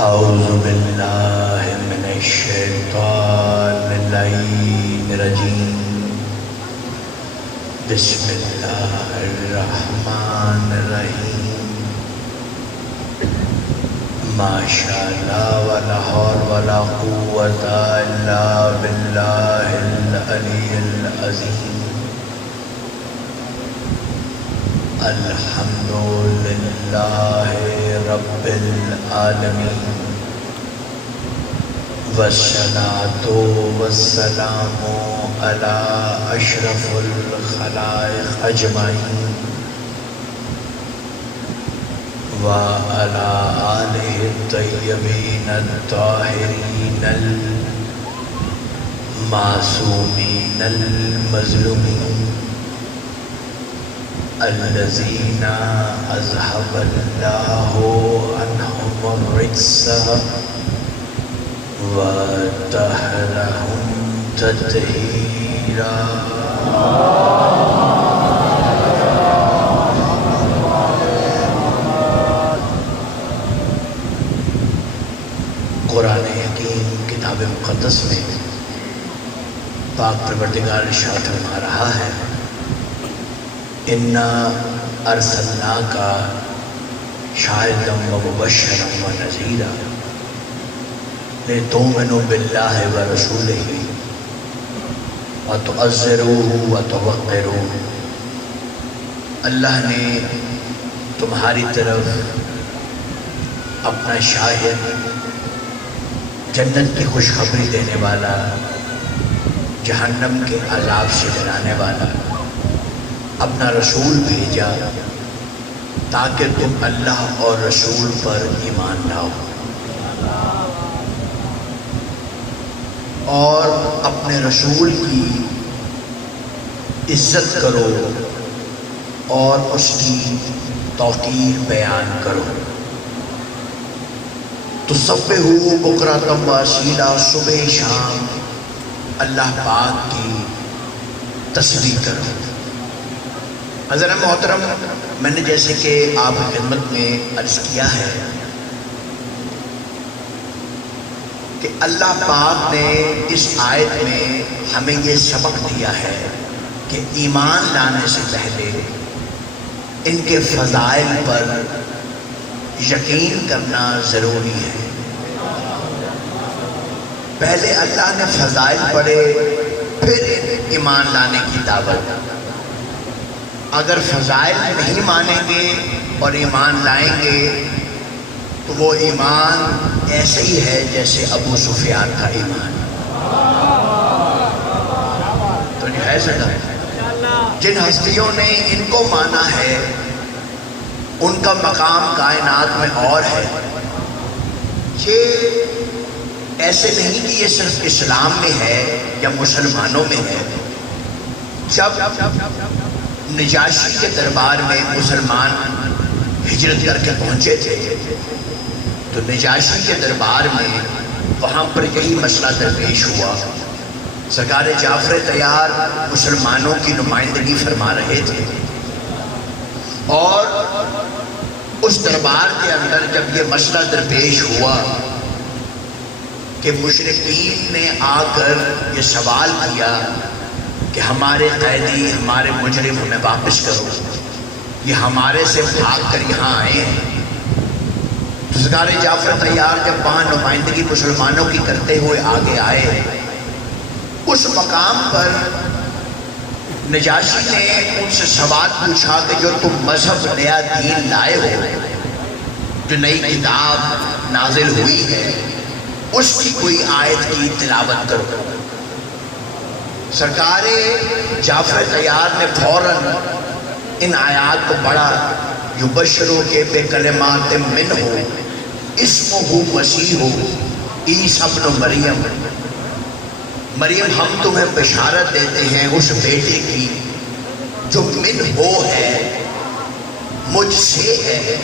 اعوذ باللہ من الشیطان اللعین الرجیم بسم اللہ الرحمن الرحیم ما شاء اللہ ولا حول ولا قوة الا باللہ العلی العظیم الحمد للہ رب العالمین والصلاة والسلام علی اشرف الخلائق اجمعین وعلی آلہ الطیبین الطاہرین المعصومین المظلومین الذین اذهب اللہ عنہم الرجس وطہرہم تطہیرا۔ قرآن حکیم کتاب مقدس میں پاک پروردگار ارشاد فرما رہا ہے اِنَّا أَرْسَلْنَاكَ شَاهِدًا وَمُبَشِّرًا وَنَذِيرًا لِتُؤْمِنُوا بِاللَّهِ وَرَسُولِهِ وَتُعَزِّرُوهُ وَتُوَقِّرُوهُ۔ اللہ نے تمہاری طرف اپنا شاہد، جنت کی خوشخبری دینے والا، جہنم کے عذاب سے ڈرانے والا اپنا رسول بھیجا تاکہ تم اللہ اور رسول پر ایمان لاؤ اور اپنے رسول کی عزت کرو اور اس کی توقیر بیان کرو۔ تسبحوا بکرۃ واصیلا، صبح شام اللہ پاک کی تسبیح کرو۔ حضرت محترم، میں نے جیسے کہ آپ کی خدمت میں عرض کیا ہے کہ اللہ پاک نے اس آیت میں ہمیں یہ سبق دیا ہے کہ ایمان لانے سے پہلے ان کے فضائل پر یقین کرنا ضروری ہے۔ پہلے اللہ نے فضائل پڑھے، پھر ایمان لانے کی دعوت۔ اگر فضائل نہیں مانیں گے اور ایمان لائیں گے تو وہ ایمان ایسے ہی ہے جیسے ابو سفیان کا ایمان۔ تو ہے سکتا جن ہستیوں نے ان کو مانا ہے ان کا مقام کائنات میں اور ہے۔ یہ ایسے نہیں کہ یہ صرف اسلام میں ہے یا مسلمانوں میں ہے۔ جب نجاشی کے دربار میں مسلمان ہجرت کر کے پہنچے تھے تو نجاشی کے دربار میں وہاں پر یہی مسئلہ درپیش ہوا۔ سرکار جعفر طیار مسلمانوں کی نمائندگی فرما رہے تھے اور اس دربار کے اندر جب یہ مسئلہ درپیش ہوا کہ مشرکین نے آ کر یہ سوال کیا کہ ہمارے قیدی، ہمارے مجرم ہمیں واپس کرو، یہ ہمارے سے بھاگ کر یہاں آئے ہیں۔ تو سرکار جعفر طیار جب وہاں نمائندگی مسلمانوں کی کرتے ہوئے آگے آئے، اس مقام پر نجاشی نے ان سے سوال پوچھا کہ جو تم مذہب نیا دین لائے ہو، جو نئی کتاب نازل ہوئی ہے، اس کی کوئی آیت کی تلاوت کرو۔ سرکار جعفر طیار نے فوراً ان آیات کو پڑھا، یبشرو کے بے کلمات منہ اسمہ مسیح عیسیٰ ابن مریم۔ مریم ہم تمہیں بشارت دیتے ہیں اس بیٹے کی جو منہ ہے، مجھ سے ہے،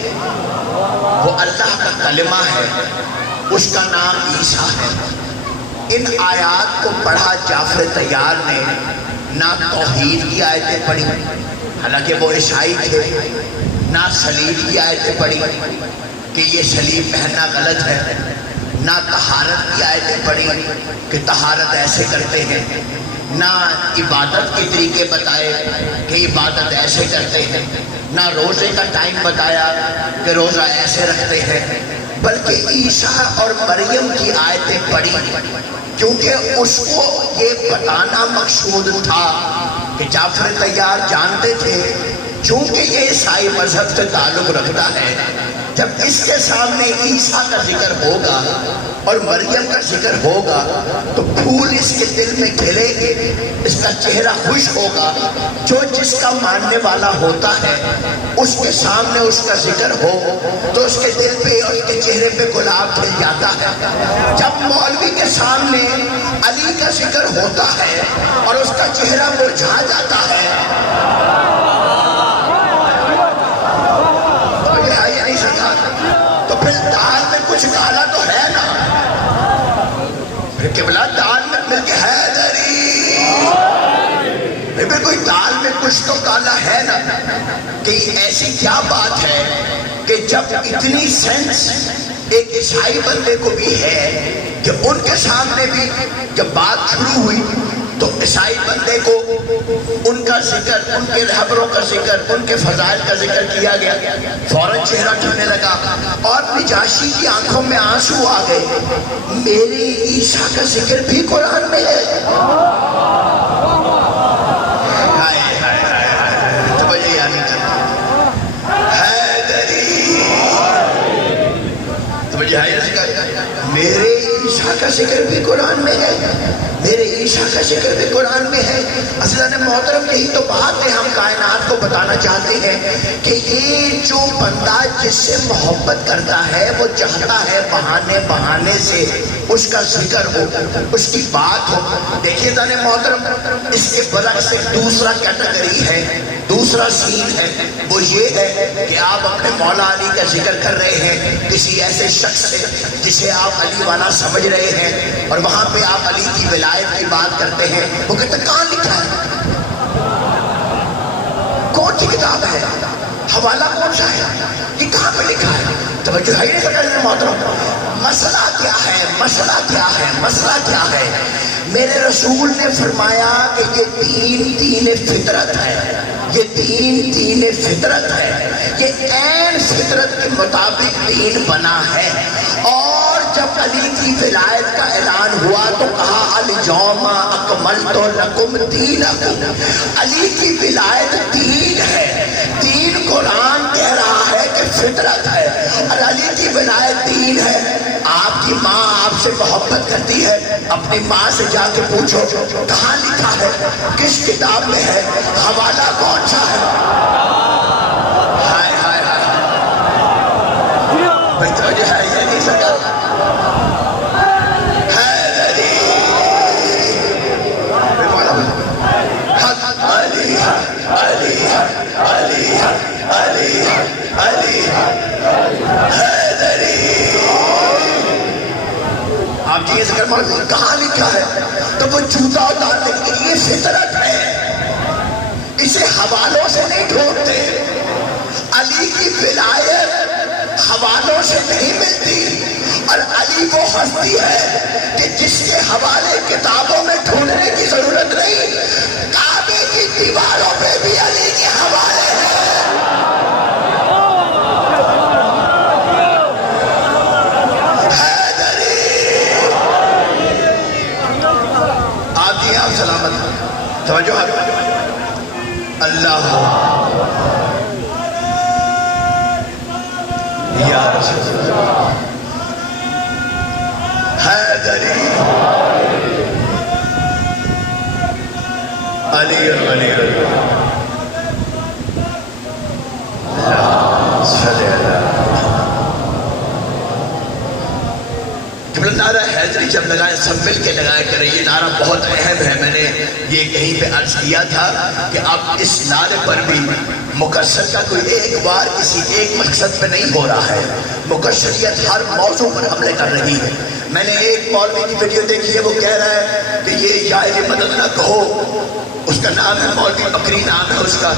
وہ اللہ کا کلمہ ہے، اس کا نام عیسیٰ ہے۔ ان آیات کو پڑھا جعفر طیار نے، نہ توحید کی آیتیں پڑھی، حالانکہ وہ عیسائی تھے، نہ صلیب کی آیتیں پڑھی کہ یہ سلیب پہننا غلط ہے، نہ طہارت کی آیتیں پڑھی کہ طہارت ایسے کرتے ہیں، نہ عبادت کے طریقے بتائے کہ عبادت ایسے کرتے ہیں، نہ روزے کا ٹائم بتایا کہ روزہ ایسے رکھتے ہیں، بلکہ عیسیٰ اور مریم کی آیتیں پڑھی کیونکہ اس کو یہ بتانا مقصود تھا کہ جعفر طیار جانتے تھے چونکہ یہ عیسائی مذہب سے تعلق رکھتا ہے، جب اس کے سامنے عیسیٰ کا ذکر ہوگا اور مریم کا ذکر ہوگا تو پھول اس کے دل میں کھلے گے، اس کا چہرہ خوش ہوگا۔ جو جس کا ماننے والا ہوتا ہے اس کے سامنے اس کا ذکر ہو تو اس کے دل پہ اور اس کے چہرے پہ گلاب کھل جاتا ہے۔ جب مولوی کے سامنے علی کا ذکر ہوتا ہے اور اس کا چہرہ مرجھا جاتا ہے، تو پھر دال میں کچھ کالا تو ہے نا، پھر قبلہ دال میں مل کے حیدری، پھر کوئی دال میں کچھ تو کالا ہے نا۔ کہ ایسی کیا بات ہے کہ جب اتنی سینس ایک عیسائی بندے کو بھی ہے کہ ان کے سامنے بھی جب بات شروع ہوئی تو عیسائی بندے کو ان کا ذکر، ان کے رہبروں کا ذکر، ان کے فضائل کا ذکر کیا گیا، فوراً چہرہ کھلنے لگا اور نجاشی کی آنکھوں میں آنسو آ گئے۔ میرے عیسیٰ کا ذکر بھی قرآن میں ہے۔ میرے عیسیٰ کا ذکر بھی قرآن میں ہے، میرے عیسیٰ کا ذکر بھی قرآن میں ہے۔ عزیزان محترم، یہی تو بات ہے، ہم کائنات کو بتانا چاہتے ہیں کہ یہ جو بندہ جس سے محبت کرتا ہے وہ چاہتا ہے بہانے سے اس کا ذکر ہو، اس کی بات ہو۔ دیکھیے عزیزان محترم، اس کے برعکس ایک دوسرا کیٹیگری ہے، دوسرا سین ہے، وہ یہ ہے کہ آپ اپنے مولا علی کا ذکر کر رہے ہیں کسی ایسے شخص سے جسے آپ علی والا سمجھ رہے ہیں، اور وہاں پہ آپ علی کی ولایت کی بات کرتے ہیں۔ وہ کہتے ہیں کہاں لکھا ہے، کون سی کتاب ہے، حوالہ کون سا ہے، یہ کہاں پہ لکھا ہے؟ توجہ ہے نہیں محترم؟ مسئلہ کیا ہے، مسئلہ کیا ہے، مسئلہ کیا ہے؟ میرے رسول نے فرمایا کہ یہ دین فطرت ہے، یہ دین فطرت ہے، یہ عین فطرت کے مطابق دین بنا ہے۔ اور جب علی کی ولایت کا اعلان ہوا تو کہا الیوم اکملت لکم دینکم، علی کی ولایت دین ہے، دین قرآن کہہ رہا ہے کہ فطرت ہے، اور علی کی ولایت دین ہے۔ آپ کی ماں آپ سے محبت کرتی ہے، اپنی ماں سے جا کے پوچھو کہاں لکھا ہے، کس کتاب میں ہے، حوالہ کون سا ہے؟ ہائے ہائے ہائے، بچہ جو ہے یہ نہیں سکا آپ جی ذکر مانتے کہاں لکھا ہے؟ تو وہ جوتا اتار دیں گے، یہ فطرت ہے، اسے حوالوں سے نہیں ڈھونڈتے۔ علی کی ولایت حوالوں سے نہیں ملتی، اور علی وہ ہستی ہے کہ جس کے حوالے کتابوں میں ڈھونڈنے کی ضرورت نہیں، کعبے کی دیواروں پہ بھی علی کے حوالے ہیں۔ سلامت توجہ اللہ یا رسول اللہ حیدری علی علی نعرہ حیدری جب لگائے سب مل کے لگایا کریں، یہ نعرہ بہت اہم ہے۔ میں نے یہ کہیں پہ عرض کیا تھا کہ اب اس نعرے پر بھی مکسر کا کوئی ایک بار کسی ایک مقصد پہ نہیں ہو رہا ہے، مکسریت ہر موضوع پر حملے کر رہی ہے۔ میں نے ایک مولوی کی ویڈیو دیکھی ہے، وہ کہہ رہا ہے کہ یہ یا علی مدد نہ کہو، اس کا نام ہے مولوی بکری، نام ہے اس کا،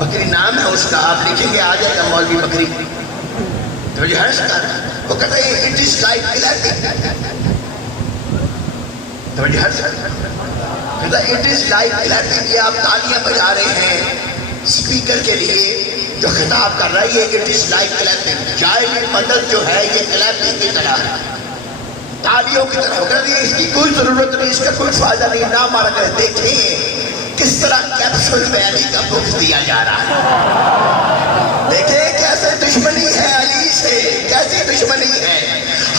بکری نام ہے اس کا، آپ لکھیں گے آ جائے گا مولوی بکری. تو مجھے ہر سکار وہ کہتا ہے اٹ از لائک کلیپنگ. تو مجھے ہر سکار کہتا ہے اٹ از لائک کلیپنگ. یہ آپ تالیاں بجا رہے ہیں اسپیکر کے لیے جو خطاب کر رہا ہے، یہ it is like clapping. Child mother جو ہے یہ کلیپنگ کی طرح ہے، تالیوں کی طرح. کہتے ہیں اس کی کوئی ضرورت نہیں، اس کا کوئی فائدہ نہیں، نہ مارا کرے. دیکھیں کس طرح کیپسول میں علی کا بغض دیا جا رہا ہے. دیکھیں کیسے دشمنی ہے علی سے، کیسی دشمنی ہے.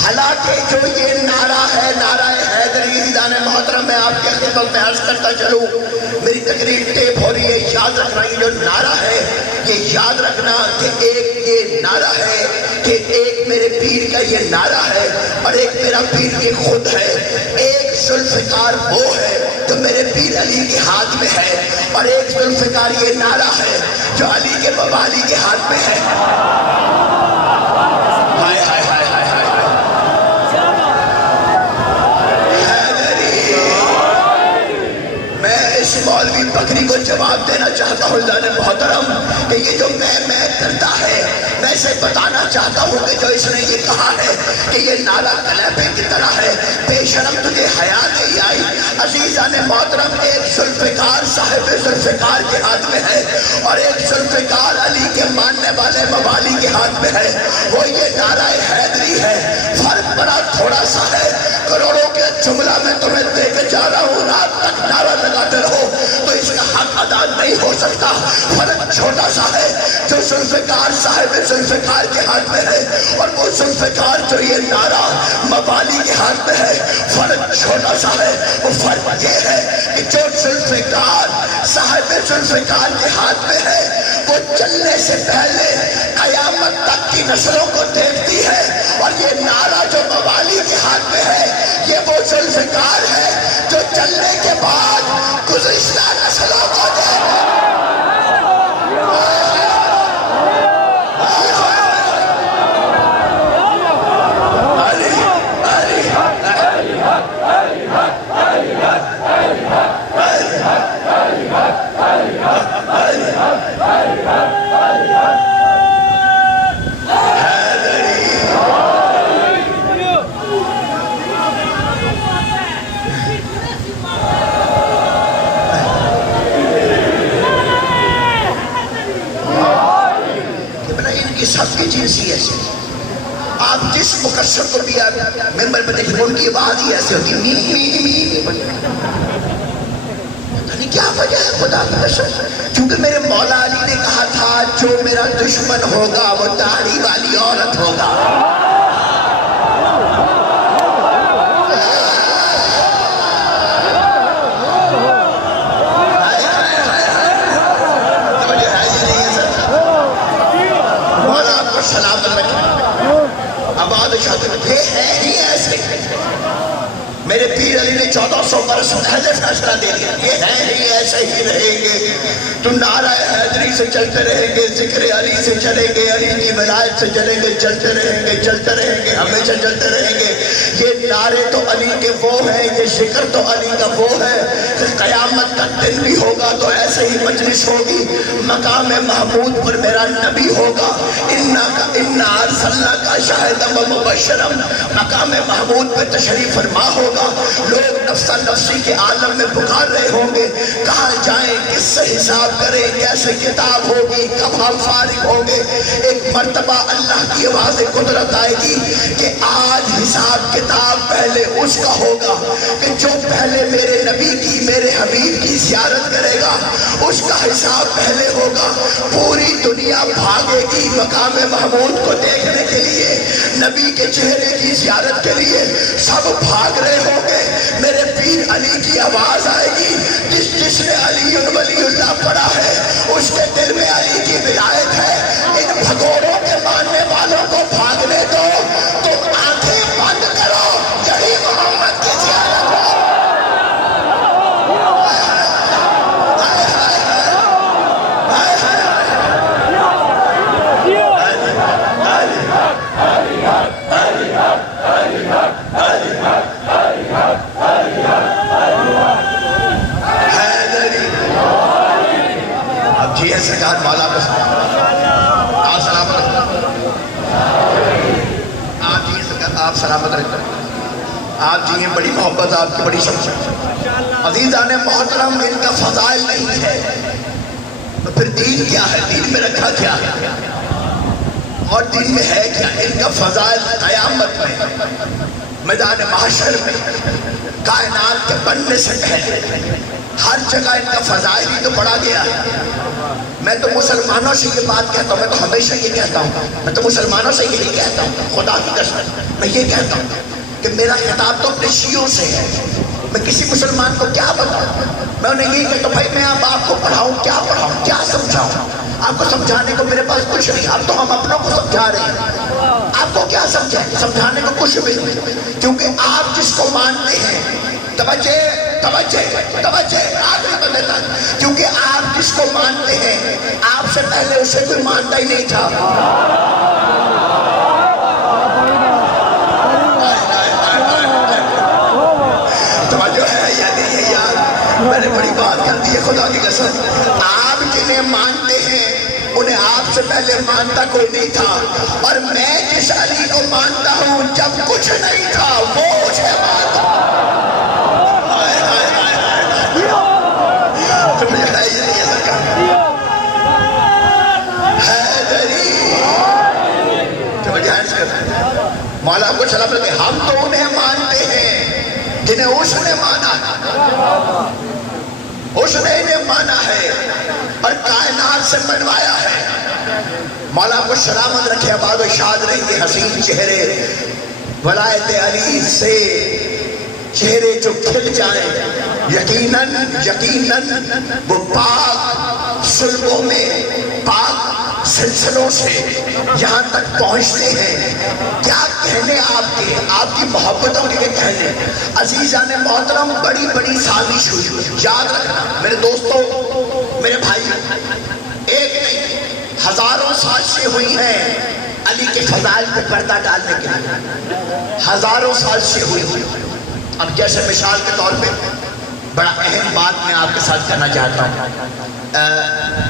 حالانکہ جو یہ نعرہ ہے، نعرہ حیدری، عزیزان محترم، میں آپ کے خدمت میں عرض کرتا چلوں، میری تقریر ٹیپ ہو رہی ہے، یاد رکھنا یہ جو نعرہ ہے، یہ یاد رکھنا کہ ایک یہ نعرہ ہے کہ ایک میرے پیر کا یہ نعرہ ہے اور ایک میرا پیر یہ خود ہے. ایک ذوالفقار وہ ہے جو میرے پیر علی کے ہاتھ میں ہے، اور ایک ذوالفقار یہ نعرہ ہے جو علی کے موالی کے ہاتھ میں ہے. ہائے ہائے ہائے ہائے ہائے حیدری. میں اس مولوی بکری کو جواب دینا چاہتا ہوں عزیزان محترم کہ یہ جو میں کرتا ہے، میں اسے بتانا چاہتا ہوں کہ جو اس نے یہ کہا ہے کہ یہ نعرہ کلیپے کی طرح ہے. بے شرم تجھے حیا نہیں آئی. عزیزان محترم، ایک ذوالفقار صاحب ذوالفقار کے ہاتھ میں ہے اور ایک ذوالفقار علی کے ماننے والے موالی کے ہاتھ میں ہے. وہ یہ نعرہ حیدری ہے. فرق بڑا تھوڑا سا ہے. کروڑوں کے جملہ میں تمہیں دے کے جا رہا ہوں، رات تک نعرہ لگاتے رہو تو اس کا حق ادا نہیں ہو سکتا. فرق چھوٹا سا ہے. جو ذوالفقار صاحب ذوالفقار کے ہاتھ میں ہے اور وہ ذوالفقار جو یہ نعرہ موالی کے ہاتھ میں ہے، فرق چھوٹا سا ہے. وہ فرق یہ ہے کہ جو ذوالفقار صاحب ذوالفقار کے ہاتھ میں ہے وہ چلنے سے پہلے قیامت تک کی نسلوں کو دیکھتی ہے، اور یہ نعرہ جو موالی کے ہاتھ میں ہے یہ وہ ذوالفقار ہے جو چلنے کے بعد گزشتہ نسلوں کو دیکھتی ہے. سب کی جنسی ایسے، آپ جس مقصر کو بھی آپ ممبر پر دیکھیں ان کی آواز ہی ایسے ہوتی ہے. کیا وجہ ہے خدا کی قسم؟ کیونکہ میرے مولا علی نے کہا تھا جو میرا دشمن ہوگا وہ داڑھی والی عورت ہوگا. یہ ہے ہی ایسے. میرے پیر علی نے 1400 برس پہلے فیصلہ دے دیا، یہ ہے ہی ایسے ہی رہیں گے. تو نعرہ حیدری سے چلتے رہیں گے، ذکر علی سے چلیں گے، علی کی ولایت سے چلیں گے، چلتے رہیں گے، چلتے رہیں گے، ہمیشہ چلتے رہیں گے. یہ نعرے تو علی کے وہ ہیں، یہ ذکر تو علی کا وہ ہے کہ قیامت کا دن بھی ہوگا تو ایسے ہی مجلس ہوگی. مقام محمود پر میرا نبی ہوگا، اِنَّا أَرْسَلْنَاكَ شَاهِدًا وَمُبَشِّرًا. مقام محمود پہ تشریف فرما ہوگا. لوگ نفسا نفسی کے عالم میں پکار رہے ہوں گے، کہاں جائیں، کس سے حساب کریں، کیسے کتاب ہوگی، کب ہم فارغ ہوں گے. ایک مرتبہ اللہ کی آواز قدرت آئے گی کہ آج حساب کتاب پہلے اس کا ہوگا کہ جو پہلے میرے نبی کی، میرے حبیب کی زیارت کرے گا، اس کا حساب پہلے ہوگا. پوری دنیا بھاگے گی مقام محمود کو دیکھنے کے لیے، نبی کے چہرے کی زیارت کے لیے. سب بھاگ رہے ہوں گے، میرے پیر علی کی آواز آئے گی. جس نے علی ولی اللہ پڑھا ہے اس کے دل میں علی کی ولایت ہے. ان بھگوڑوں کے ماننے والوں کو بھاگنے دو، تم آنکھیں بند کرو، یہی محمد کی زیارت ہے. اب جی سرکار سلامت رکھے. آپ جی ہیں, بڑی محبت آپ کی, بڑی شخصیت. عزیزان محترم, ان کا فضائل نہیں ہے تو پھر دین کیا ہے؟ دین میں رکھا کیا ہے اور دین میں ہے کیا؟ ان کا فضائل قیامت میں, میدان محشر میں, کائنات کے بننے سے پہلے ہر جگہ ان کا فضائل ہی تو پڑھا گیا ہے. میں تو مسلمانوں سے یہ بات کہتا ہوں, میں تو ہمیشہ یہ کہتا ہوں, میں تو مسلمانوں سے یہی کہتا ہوں, خدا کی قسم میں یہ کہتا ہوں کہ میرا خطاب تو اپنے شیعوں سے ہے. میں کسی مسلمان کو کیا بتاؤں؟ میں انہیں یہی کہتا ہوں بھائی میں اب آپ کو پڑھاؤں, کیا پڑھاؤں, کیا سمجھاؤں؟ آپ کو سمجھانے کو میرے پاس کچھ نہیں. اب تو ہم اپنوں کو سمجھا رہے ہیں, آپ کو کیا سمجھانے کو کچھ بھی نہیں, کیونکہ آپ جس کو مانتے ہیں, توجہ توجہ توجہ آخری بندے تک, کیونکہ آپ جس کو مانتے ہیں آپ سے پہلے اسے کوئی مانتا ہی نہیں تھا. توجہ ہے یا نہیں ہے یار؟ میں نے بڑی بات کر دی ہے خدا کی قسم. آپ جنہیں مانتے ہیں انہیں آپ سے پہلے مانتا کوئی نہیں تھا, اور میں جس علی کو مانتا ہوں جب کچھ نہیں تھا وہ مجھے مانتا. مولا کو سلام رکھے. ہم تو انہیں مانتے ہیں جنہیں اس نے مانا ہے, اس نے انہیں مانا ہے اور کائنات سے منوایا ہے. مولا کو سلامت رکھے, آباد و شاد رہیں گے حسین چہرے, ولایت علی سے چہرے جو کھل جائیں یقیناً یقیناً وہ پاک سلبوں میں, پاک سلسلوں سے یہاں تک پہنچتے ہیں. کیا کہنے آپ کی محبتوں کے کہنے. عزیزان محترم, بڑی بڑی سازش ہوئی. یاد رکھنا میرے دوستوں, میرے بھائی, ایک نہیں ہزاروں سازشیں ہوئی ہیں علی کے فضائل پہ پردہ ڈالنے کے لیے. ہزاروں سازشیں ہوئی. اب جیسے مثال کے طور پہ بڑا اہم بات میں آپ کے ساتھ کرنا چاہتا ہوں.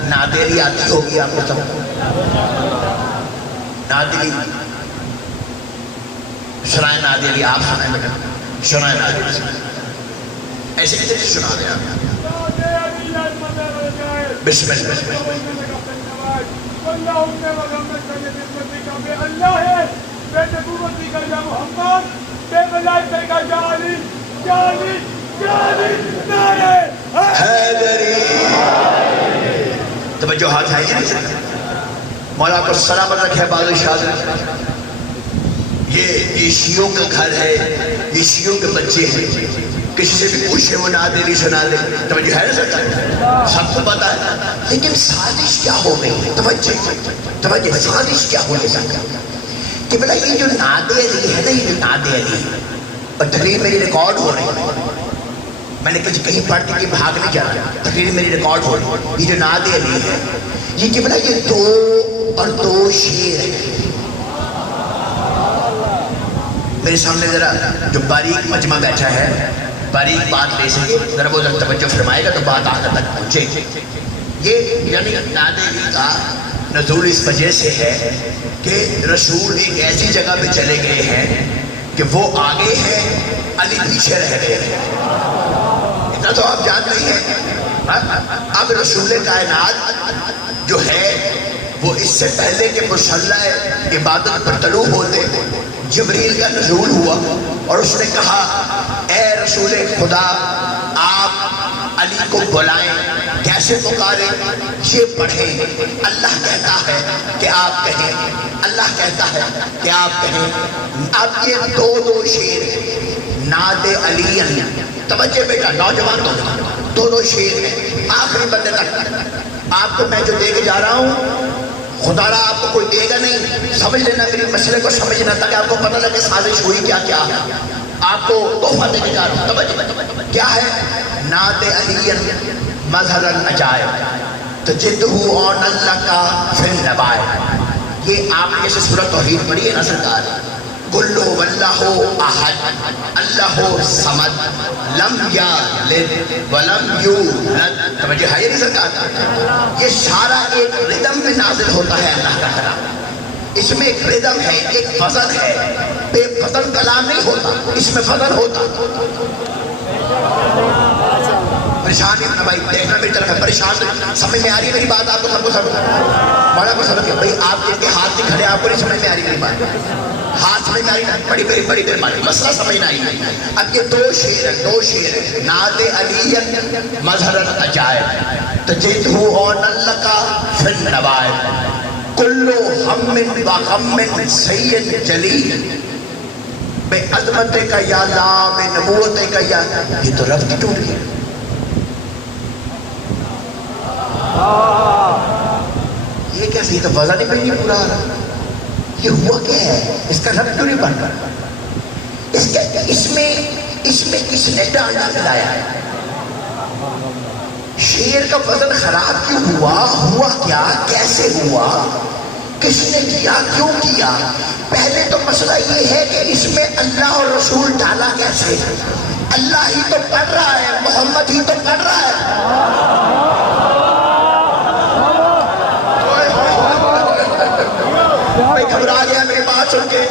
نادری آتی ہوگی آپ کو سب, نادری, سنائے نادری, آپ سنائیں بیٹا, سنائے نادری, ایسے کسی سنا دیں آپ. بسم اللہ. اللہ ہے بے نبوتی کا یا محمد, بے ملائکہ کا یا علی, یا علی, یا علی, نعرہ حیدری. توجہ ہاتھ ہے یہ مولا کو سلامت رکھے, بادشاہ رکھے. یہ شیعوں کا گھر ہے, یہ شیعوں کے بچے ہیں. کسی سے بھی پوچھے وہ نادری سنا دے. توجہ ہے نا, سب کو پتا ہے. لیکن سازش کیا ہو گئی ہے؟ توجہ سازش کیا ہو گئی کہ بلا یہ جو نادری ہے نا, یہ جو نادری, اور تقریر میری ریکارڈ ہو رہی ہے, میں نے کہیں پڑھ کے بھاگ نہیں جا رہا, تقریر میری ریکارڈ ہو رہی ہے. یہ جو نادری ہے یہ کہ بلا یہ دو اور دو شیر ہیں. میرے سامنے ذرا جو باریک مجمع بیٹھا ہے, باریک بات لے سکے, ذرا وہ توجہ فرمائے گا تو بات آخر تک پہنچے. یہ یعنی نادری کا نزول اس وجہ سے ہے کہ رسول ایک ایسی جگہ پہ چلے گئے ہیں کہ وہ آگے ہیں, علی پیچھے رہ گئے ہیں. اتنا تو آپ جان رہی ہیں. اب رسول کائنات جو ہے وہ اس سے پہلے کہ مصلی عبادت پر طلوع ہوتے جبریل کا نزول ہوا اور اس نے کہا اے رسول خدا آپ علی کو بلائیں. کیسے پکاریں؟ یہ پڑھیں, اللہ کہتا ہے کہ آپ کہیں, اللہ کہتا ہے کہ آپ کہیں. اب یہ دو شیر ناد علی. توجہ بیٹا, نوجوان دو شیر ہیں آخری بندے تک. آپ کو میں جو دے کے جا رہا ہوں خدا را آپ کو کوئی دے گا نہیں, سمجھ لینا, میری مسئلے کو سمجھنا تاکہ آپ کو پتہ لگے سازش ہوئی کیا کیا ہے. آپ کو تحفہ دے کے جا رہا ہوں. توجہ کیا ہے؟ ناد علی مظہر العجائب تجدہ عون اللہ کا فی النبائب. یہ آپ نے جیسے سورۃ توحید پڑھی ہے نا سرکار, کلو واللہ احد اللہ صمد لم یلد ولم یولد. توجہ ہے یہ نہیں سرکار؟ یہ سارا ایک ردم میں نازل ہوتا ہے اللہ کا کلام. اس میں ایک ردم ہے, ایک وزن ہے. بے فضل کلام نہیں ہوتا، اس میں فضل ہوتا۔ پریشان ہے بھائی، دیکھنا میری طرف ہے، پریشان سمجھ میں آ رہی ہے میری بات؟ آپ کو سب کو سمجھ بڑا کو سمجھ بھائی، آپ کے ہاتھ نہیں کھڑے، آپ کو نہیں سمجھ میں آ رہی میری بات؟ ہاتھ سمجھ میں آ رہی نا؟ بڑی دیر مانی مسئلہ سمجھ میں آئی ہے۔ اب یہ دو شعر ہیں، نعت علی مظہر العجائب تجدہ اون لکا فی النوائب کل ہم و غم سید جلیل بے عظمت کا یا لا بے نبوت کا یا، یہ تو رب کی ٹوٹ گئی۔ یہ کیسے؟ یہ تو وضع نہیں پہنی پورا آ رہا، یہ ہوا کیا ہے؟ اس کا رب کیوں نہیں بن رہا؟ اس میں کس نے ڈانڈا ملایا ہے؟ شعر کا وزن خراب کیوں ہوا کیا، کیسے ہوا، کس نے کیا، کیوں کیا؟ پہلے تو مسئلہ یہ ہے کہ اس میں اللہ اور رسول ڈالا کیسے؟ اللہ ہی تو پڑھ رہا ہے، محمد ہی تو پڑھ رہا ہے۔ بھائی گھبرا گیا میری بات سن کے؟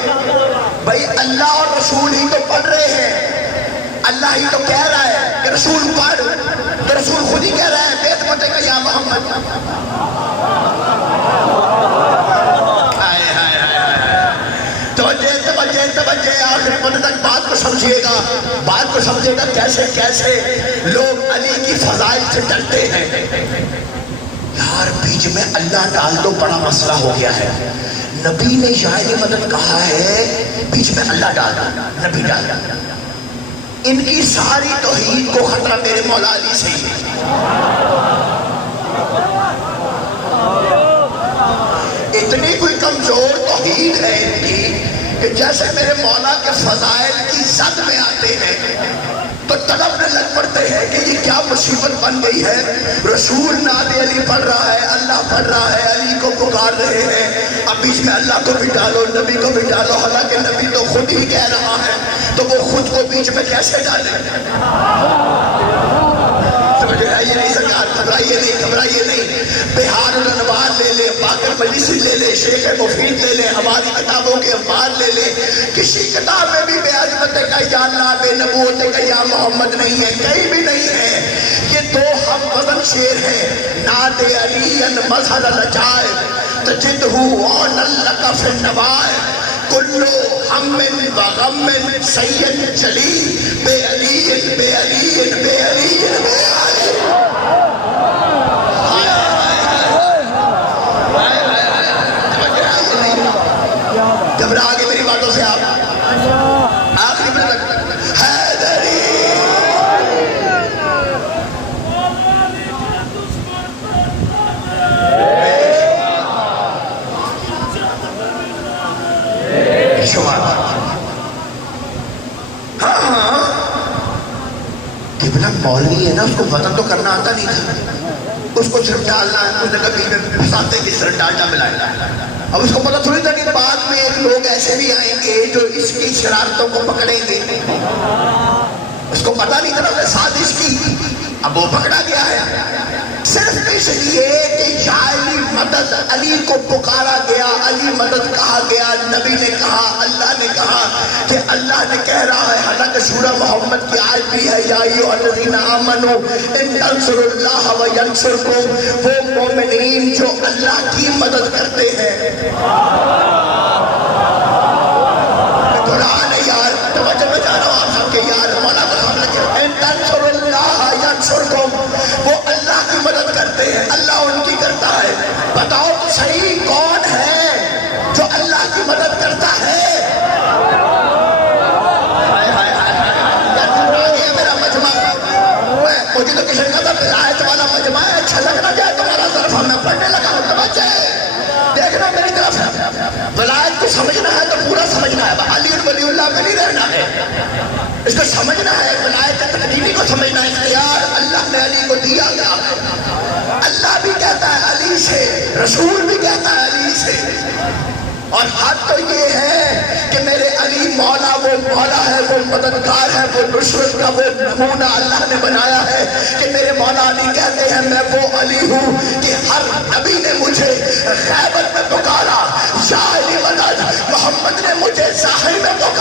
بھائی اللہ اور رسول ہی تو پڑھ رہے ہیں، اللہ ہی تو کہہ رہا ہے کہ رسول پڑھ، تو رسول خود ہی کہہ رہا ہے بے عظمت کا یا محمد۔ توجہ آخری پتے تک بات کو سمجھے گا کیسے لوگ علی کی فضائل سے ڈرتے ہیں۔ یار بیچ میں اللہ ڈال دو، بڑا مسئلہ ہو گیا ہے۔ نبی نے شاہد مدد کہا ہے، بیچ میں اللہ ڈال دو، نبی ڈال دو۔ ان کی ساری توحید کو خطرہ میرے مولا علی سے ہی۔ اتنی کوئی کمزور توحید ہے ان کی کہ جیسے میرے مولا کے فضائل کی زد میں آتے ہیں تو طلبنے لگ پڑتے ہیں کہ یہ کیا مصیبت بن گئی ہے۔ رسول نعت علی پڑھ رہا ہے، اللہ پڑھ رہا ہے، علی کو پکار رہے ہیں، اب بیچ میں اللہ کو بھی ڈالو، نبی کو بھی ڈالو، حالانکہ نبی تو خود ہی کہہ رہا ہے، تو وہ خود کو بیچ میں کیسے ڈالے؟ سمجھ آئیے نہیں سرکار؟ گھبرائیے نہیں۔ بہار الانوار لے لے، باقر مجلسی لے لے، شیخ مفید لے لے، ہماری کتابوں کے انبار لے لے، کسی کتاب میں بھی بے عظمت کا یا اللہ بے نبوت کا یا محمد نہیں ہے، کہیں بھی نہیں ہے۔ یہ دو ہم وزن شعر ہیں، نعت علی مظہر العجائب تجدہ اون لکا فی النوائب کل ہم و غم سید جلیل بے علی بے علی بے علی بے علی۔ گھبرا آگے میری باتوں سے آپ آخری میں تک حیدری۔ ہاں قبلہ مولوی ہے نا، اس کو وطن تو کرنا آتا نہیں تھا، اس کو صرف ڈالنا ہے، اس نے کبھی میں پھنساتے کی صرف ڈالنا ملایا۔ اب اس کو پتہ تھوڑی تھا کہ بعد میں ایک لوگ ایسے بھی آئیں گے جو اس کی شرارتوں کو پکڑیں گے، اس کو پتہ نہیں تھا سازش کی، اب وہ پکڑا گیا ہے صرف اس لیے کہ یا علی مدد، علی کو پکارا گیا، علی مدد کہا گیا، نبی نے کہا، اللہ نے کہا کہ اللہ نے کہہ رہا ہے، حالانکہ سورہ محمد کی آیت بھی ہے، یا ایھا الذین آمنوا ان تنصروا اللہ وینصرکم، وہ مومنین جو اللہ کی مدد کرتے ہیں۔ قرآن ہے یار، توجہ میں جا رہا ہوں آپ سب کے یار، مولا کو سامنے کے ان تنصروا اللہ ینصرکم، وہ اللہ کی مدد کرتے ہیں، اللہ ان کی کرتا ہے۔ بتاؤ تو صحیح کون ہے جو اللہ کی مدد کرتا ہے؟ میرا مجمع مجھے تو کسی کا آیت والا مجمع ہے، اچھا لگ نہ جائے تمہارا طرف، میں پڑھنے لگا ہوں، توجہ دیکھنا میری طرف ہے۔ ولایت کو سمجھنا ہے تو پورا سمجھنا ہے، علی ولی اللہ میں نہیں رہنا ہے، اس کو سمجھنا ہے، ولایت تقدیری کو سمجھنا ہے۔ اختیار اللہ نے علی کو دیا گیا، اللہ بھی کہتا ہے علی سے، رسول بھی کہتا ہے علی سے، اور حد تو یہ ہے کہ میرے علی مولا، وہ مولا ہے، وہ مددگار ہے، وہ نصرت کا وہ نمونہ اللہ نے بنایا ہے کہ میرے مولا علی کہتے ہیں میں وہ علی ہوں کہ ہر نبی نے مجھے غیبت میں پکارا یا علی مدد، محمد نے مجھے ظاہر میں پکارا۔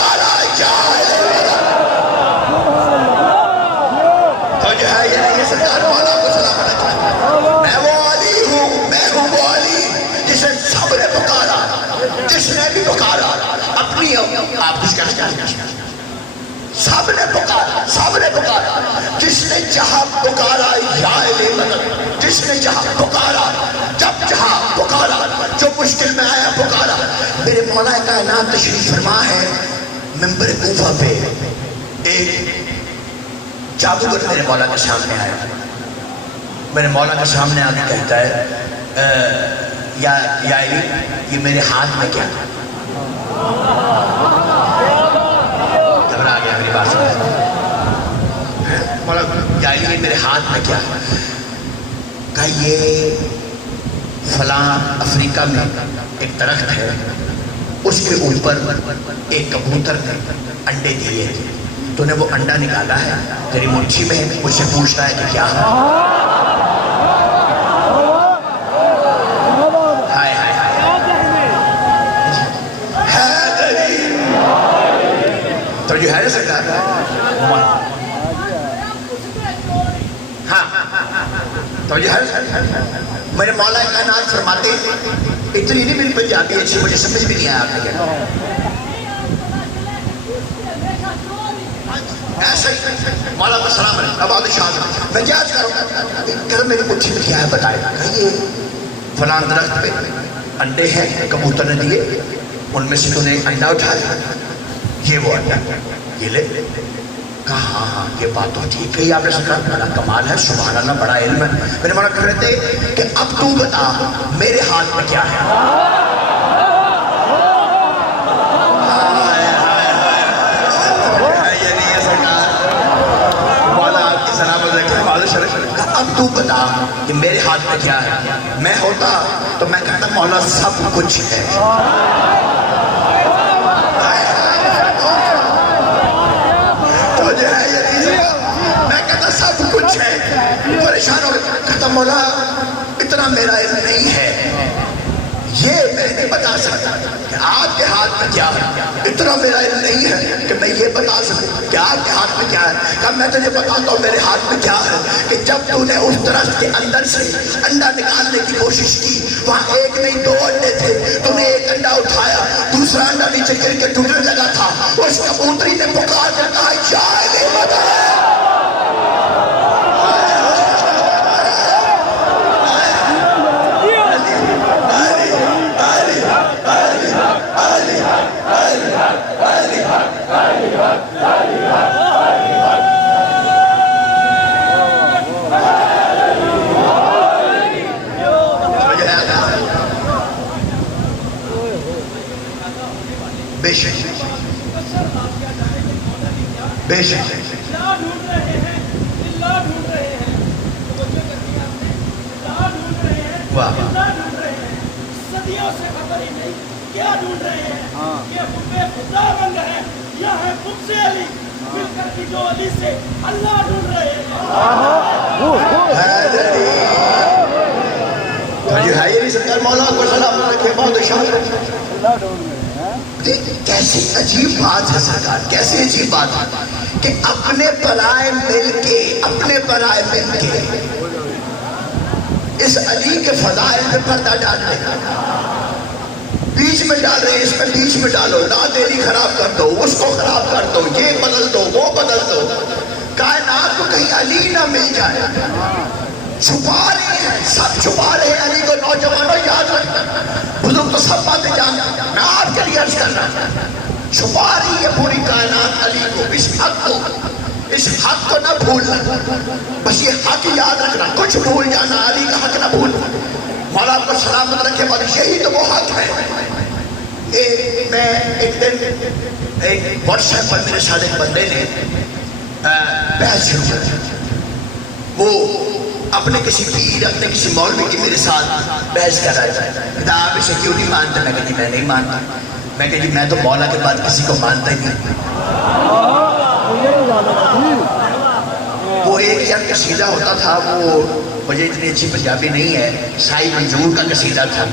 جس نے بھی پکارا اپنی آپ کچھ کہنا چاہتے ہیں؟ سب نے پکارا، سب نے پکارا، جس نے چاہا پکارا یا الہ مدد، جس نے چاہا پکارا، جب چاہا پکارا، جو مشکل میں آیا پکارا۔ میرے مولا کائنات تشریف فرما ہے منبر کوفہ پہ، ایک جادوگر میرے مولا کے سامنے آیا، میرے مولا کے سامنے آ کے کہتا ہے یا علی یہ میرے ہاتھ میں کیا؟ گھبرا گیا میری بات سمجھ، مولا یا علی یہ میرے ہاتھ میں کیا؟ کہا یہ فلاں افریقہ میں ایک درخت ہے، اس کے اوپر ایک کبوتر نے انڈے دیے تھے، تو نے وہ انڈا نکالا ہے تیری مٹھی میں، مجھ سے پوچھ رہا ہے کہ کیا ہے؟ جو ہے سرکار ہاں تو جو ہے میرے مولا کائنات فرماتے اتنی نہیں میری پنجابی اچھی، مجھے سمجھ بھی نہیں آیا آپ نے ایسا ہی مولا کو سلام علیکم اب شاہ میں جاج کروں میری مٹھی میں کیا ہے بتائے گا؟ یہ فلاں درخت پہ انڈے ہیں، کبوتر نے دیے، ان میں سے تو نے انڈا اٹھایا، یہ وہ انڈا یہ لے۔ کہا ہاں ہاں یہ بات تو ٹھیک ہے، آپ نے سکھا بڑا کمال ہے، سبحان اللہ بڑا علم ہے۔ میرے مولا کہہ رہے تھے کہ اب تو بتا میرے ہاتھ میں کیا ہے؟ اب تو بتا کہ میرے ہاتھ میں کیا ہے؟ میں ہوتا تو میں کہتا مولا سب کچھ ہے۔ سب کچھ ہے، پریشان ہو گئے، کہتا مولا اتنا میرا علم نہیں ہے، یہ میں نہیں بتا سکتا کہ آپ کے ہاتھ میں کیا ہے، اتنا میرا علم نہیں ہے کہ میں یہ بتا سکوں کہ آپ کے ہاتھ میں کیا ہے۔ کہ میں تجھے بتاتا ہوں میرے ہاتھ میں کیا ہے، کہ جب تو نے اس درخت کے اندر سے انڈا نکالنے کی کوشش کی، وہاں ایک نہیں دو انڈے تھے، تو نے ایک انڈا اٹھایا، دوسرا انڈا نیچے گر کے ٹوٹنے لگا تھا، اس کبوتری نے پکار کر کہا یا الہ مدد۔ بے شک بے شک صدیوں سے خبر ہی نہیں کیا ڈھونڈ رہے ہیں، یہ حب خدا بن رہے ہیں یا ہے خود سے علی مل کر کی جو علی سے اللہ ڈھونڈ رہے ہیں۔ ہے یہ نہیں سرکار مولا کو سلام رکھے بہت شاہ۔ کیسی عجیب بات ہے سرکار، کیسی عجیب بات ہے کہ اپنے برائے مل کے، اپنے برائے مل کے اس علی کے فضائل میں پردہ ڈال رہے ہیں، بیچ میں ڈال رہے ہیں، اس میں بیچ میں ڈالو، لا دیری خراب کر دو، اس کو خراب کر دو، یہ بدل دو، وہ بدل دو، کائنات کو کہیں علی نہ مل جائے، چھپا رہے ہیں، سب چھپا رہے ہیں علی کو۔ نوجوانوں یاد رکھنا، بزرگ تو سب باتیں جانتے ہیں، میں آپ کے لیے عرض کر رہا ہوں، چھپا رہی ہے پوری کائنات علی کو، اس حق کو، اس حق کو نہ بھولنا، بس یہ حق یاد رکھنا، کچھ بھول جانا، علی کا حق نہ بھولنا۔ مولا آپ کو سلامت رکھے، اور یہی تو وہ حق ہے۔ میں ایک دن ایک واٹس ایپ پر میرے ساتھ ایک بندے نے بحث شروع کر دی، وہ اپنے کسی پیر، اپنے کسی مولوی کی میرے ساتھ بحث کر رہا ہے، کہتا آپ اسے کیوں نہیں مانتے؟ میں کہا جی میں نہیں مانتا، میں کہا جی میں تو مولا کے بعد کسی کو مانتا ہی نہیں۔ وہ ایک یا قصیدہ ہوتا تھا، وہ مجھے اتنی اچھی پنجابی نہیں ہے، سائی منظور کا قصیدہ تھا،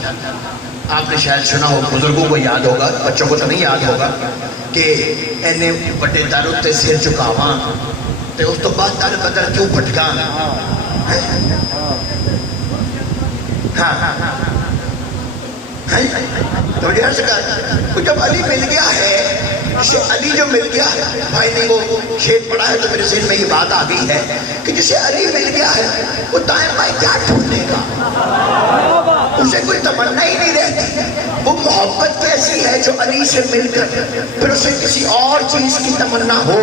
آپ نے شاید سنا ہو، بزرگوں کو یاد ہوگا، بچوں کو تو نہیں یاد ہوگا، کہ اینے بڑے در اتنے سر چکاواں تے اس تو بعد در بدر کیوں پھٹکاں۔ ہاں تو جب علی مل گیا ہے، جسے علی جو مل گیا ہے، بھائی نے وہ شعر پڑھا ہے تو میرے ذہن میں یہ بات آ گئی ہے کہ جسے علی مل گیا ہے وہ دائیں بائیں کیا ڈھونڈے گا، اسے کوئی تمنا ہی نہیں رہتی۔ وہ محبت کیسی ہے جو علی سے مل کر پھر اسے کسی اور چیز کی تمنا ہو،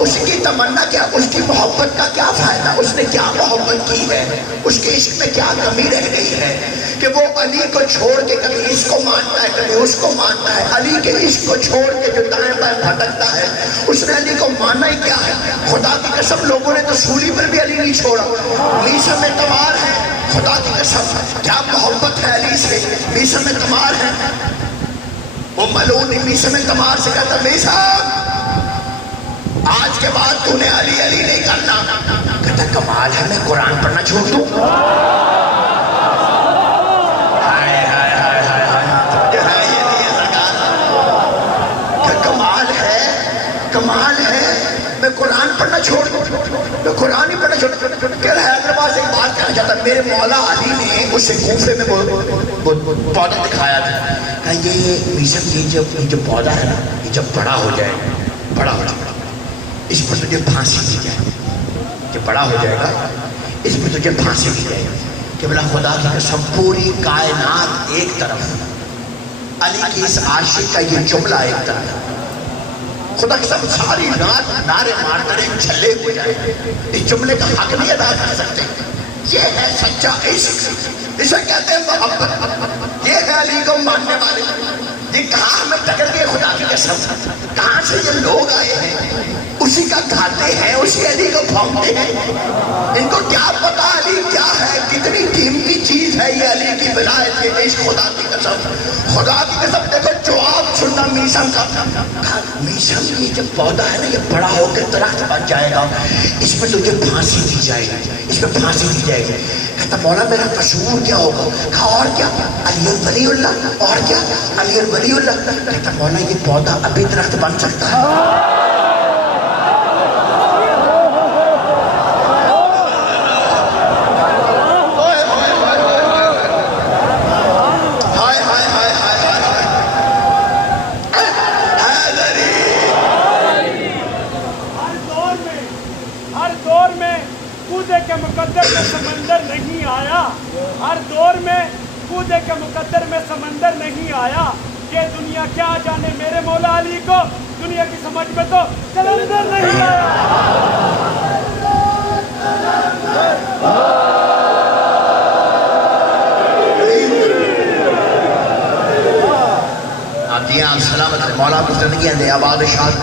اس کی تمنا کیا، اس کی محبت کا کیا فائدہ، اس نے کیا محبت کی ہے، اس کے عشق میں کیا کمی رہ گئی ہے کہ وہ علی کو چھوڑ کے کبھی اس کو مانتا ہے کبھی اس کو مانتا ہے۔ علی کے عشق کو چھوڑ کے جو دائیں بائیں بھٹکتا ہے اس نے علی کو ماننا ہی کیا ہے۔ خدا کی قسم لوگوں نے تو سولی پر بھی علی نہیں چھوڑا، میسم میں تمار ہے، خدا کی قسم کیا محبت ہے علی سے، میسم میں تمار ہے۔ وہ ملعون میسم میں تمار سے کہتا میسم آج کے بعد تو نے علی علی نہیں کرنا، کہتا کمال ہے میں قرآن پڑھنا چھوڑ دوں، کمال ہے میں قرآن پڑھنا چھوڑ دوں، میں قرآن ہی پڑھنا چھوڑ دوں۔ کہ حیدرآباد سے ایک بات کہنا چاہتا میرے مولا علی نے اسے کوفے میں پودا دکھایا تھا، کہا یہ میسم یہ جو پودا ہے نا یہ جب بڑا ہو جائے اس پر تجھے پھانسی دی جائے، جب بڑا ہو جائے گا اس پر تجھے پھانسی دی جائے گی۔ کہ بلا خدا کی قسم پوری کائنات ایک طرف، علی کی اس عاشق کا یہ جملہ ایک طرف، خدا کی قسم ساری رات نعرے مار کر ایک چھلے ہو جائے، اس جملے کا حق نہیں ادا کر سکتے۔ یہ ہے سچا عشق، اسے کہتے ہیں محبت، یہ ہے علی کو ماننے والے۔ یہ کہاں ہمیں ٹکر گئے خدا کی قسم، کہاں سے یہ لوگ آئے ہیں، اسی کا کھاتے ہیں اسی علی کو پھونکتے ہیں، ان کو کیا پتا علی کیا ہے، کتنی قیمتی چیز ہے یہ علی کی ولایت، یہ عشق۔ خدا کی قسم، خدا کی قسم دیکھو جواب سننا میسم کا، میسم یہ جب پودا ہے نا یہ بڑا ہو کے درخت بن جائے گا، اس میں تجھے پھانسی دی جائے گی، اس میں پھانسی دی جائے گی۔ کہتا مولا میرا قصور کیا ہوگا، کہا اور کیا، علی الولی اللہ، اور کیا علی الولی اللہ۔ کہتا مولا یہ پودا ابھی درخت بن سکتا ہے، مقدر میں سمندر نہیں آیا، ہر دور میں کودے کے مقدر میں سمندر نہیں آیا، یہ دنیا کیا جانے میرے مولا علی کو، دنیا کی سمجھ میں تو سمندر نہیں آیا۔ آپ دیئے آپ سلامت ہے، مولا آپ زندگی اندے آباد شاد۔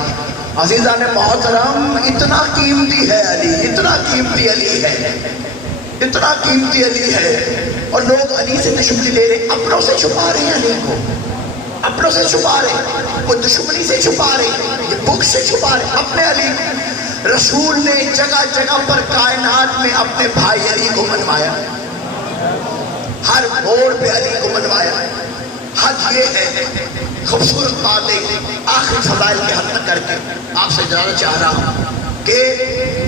عزیزان محترم اتنا قیمتی ہے علی، اتنا قیمتی علی ہے، اتنا قیمتی علی ہے، اور لوگ علی سے دشمنی لے رہے، اپنوں سے چھپا رہے ہیں علی کو، اپنوں سے چھپا رہے، وہ دشمنی سے چھپا رہے، یہ بھوک سے چھپا رہے اپنے علی۔ رسول نے جگہ جگہ پر کائنات میں اپنے بھائی علی کو منوایا، ہر موڑ پہ علی کو منوایا۔ حج یہ ہے خوبصورت باتیں آخری فضائل کے حد تک کر کے آپ سے جاننا چاہ رہا ہوں کہ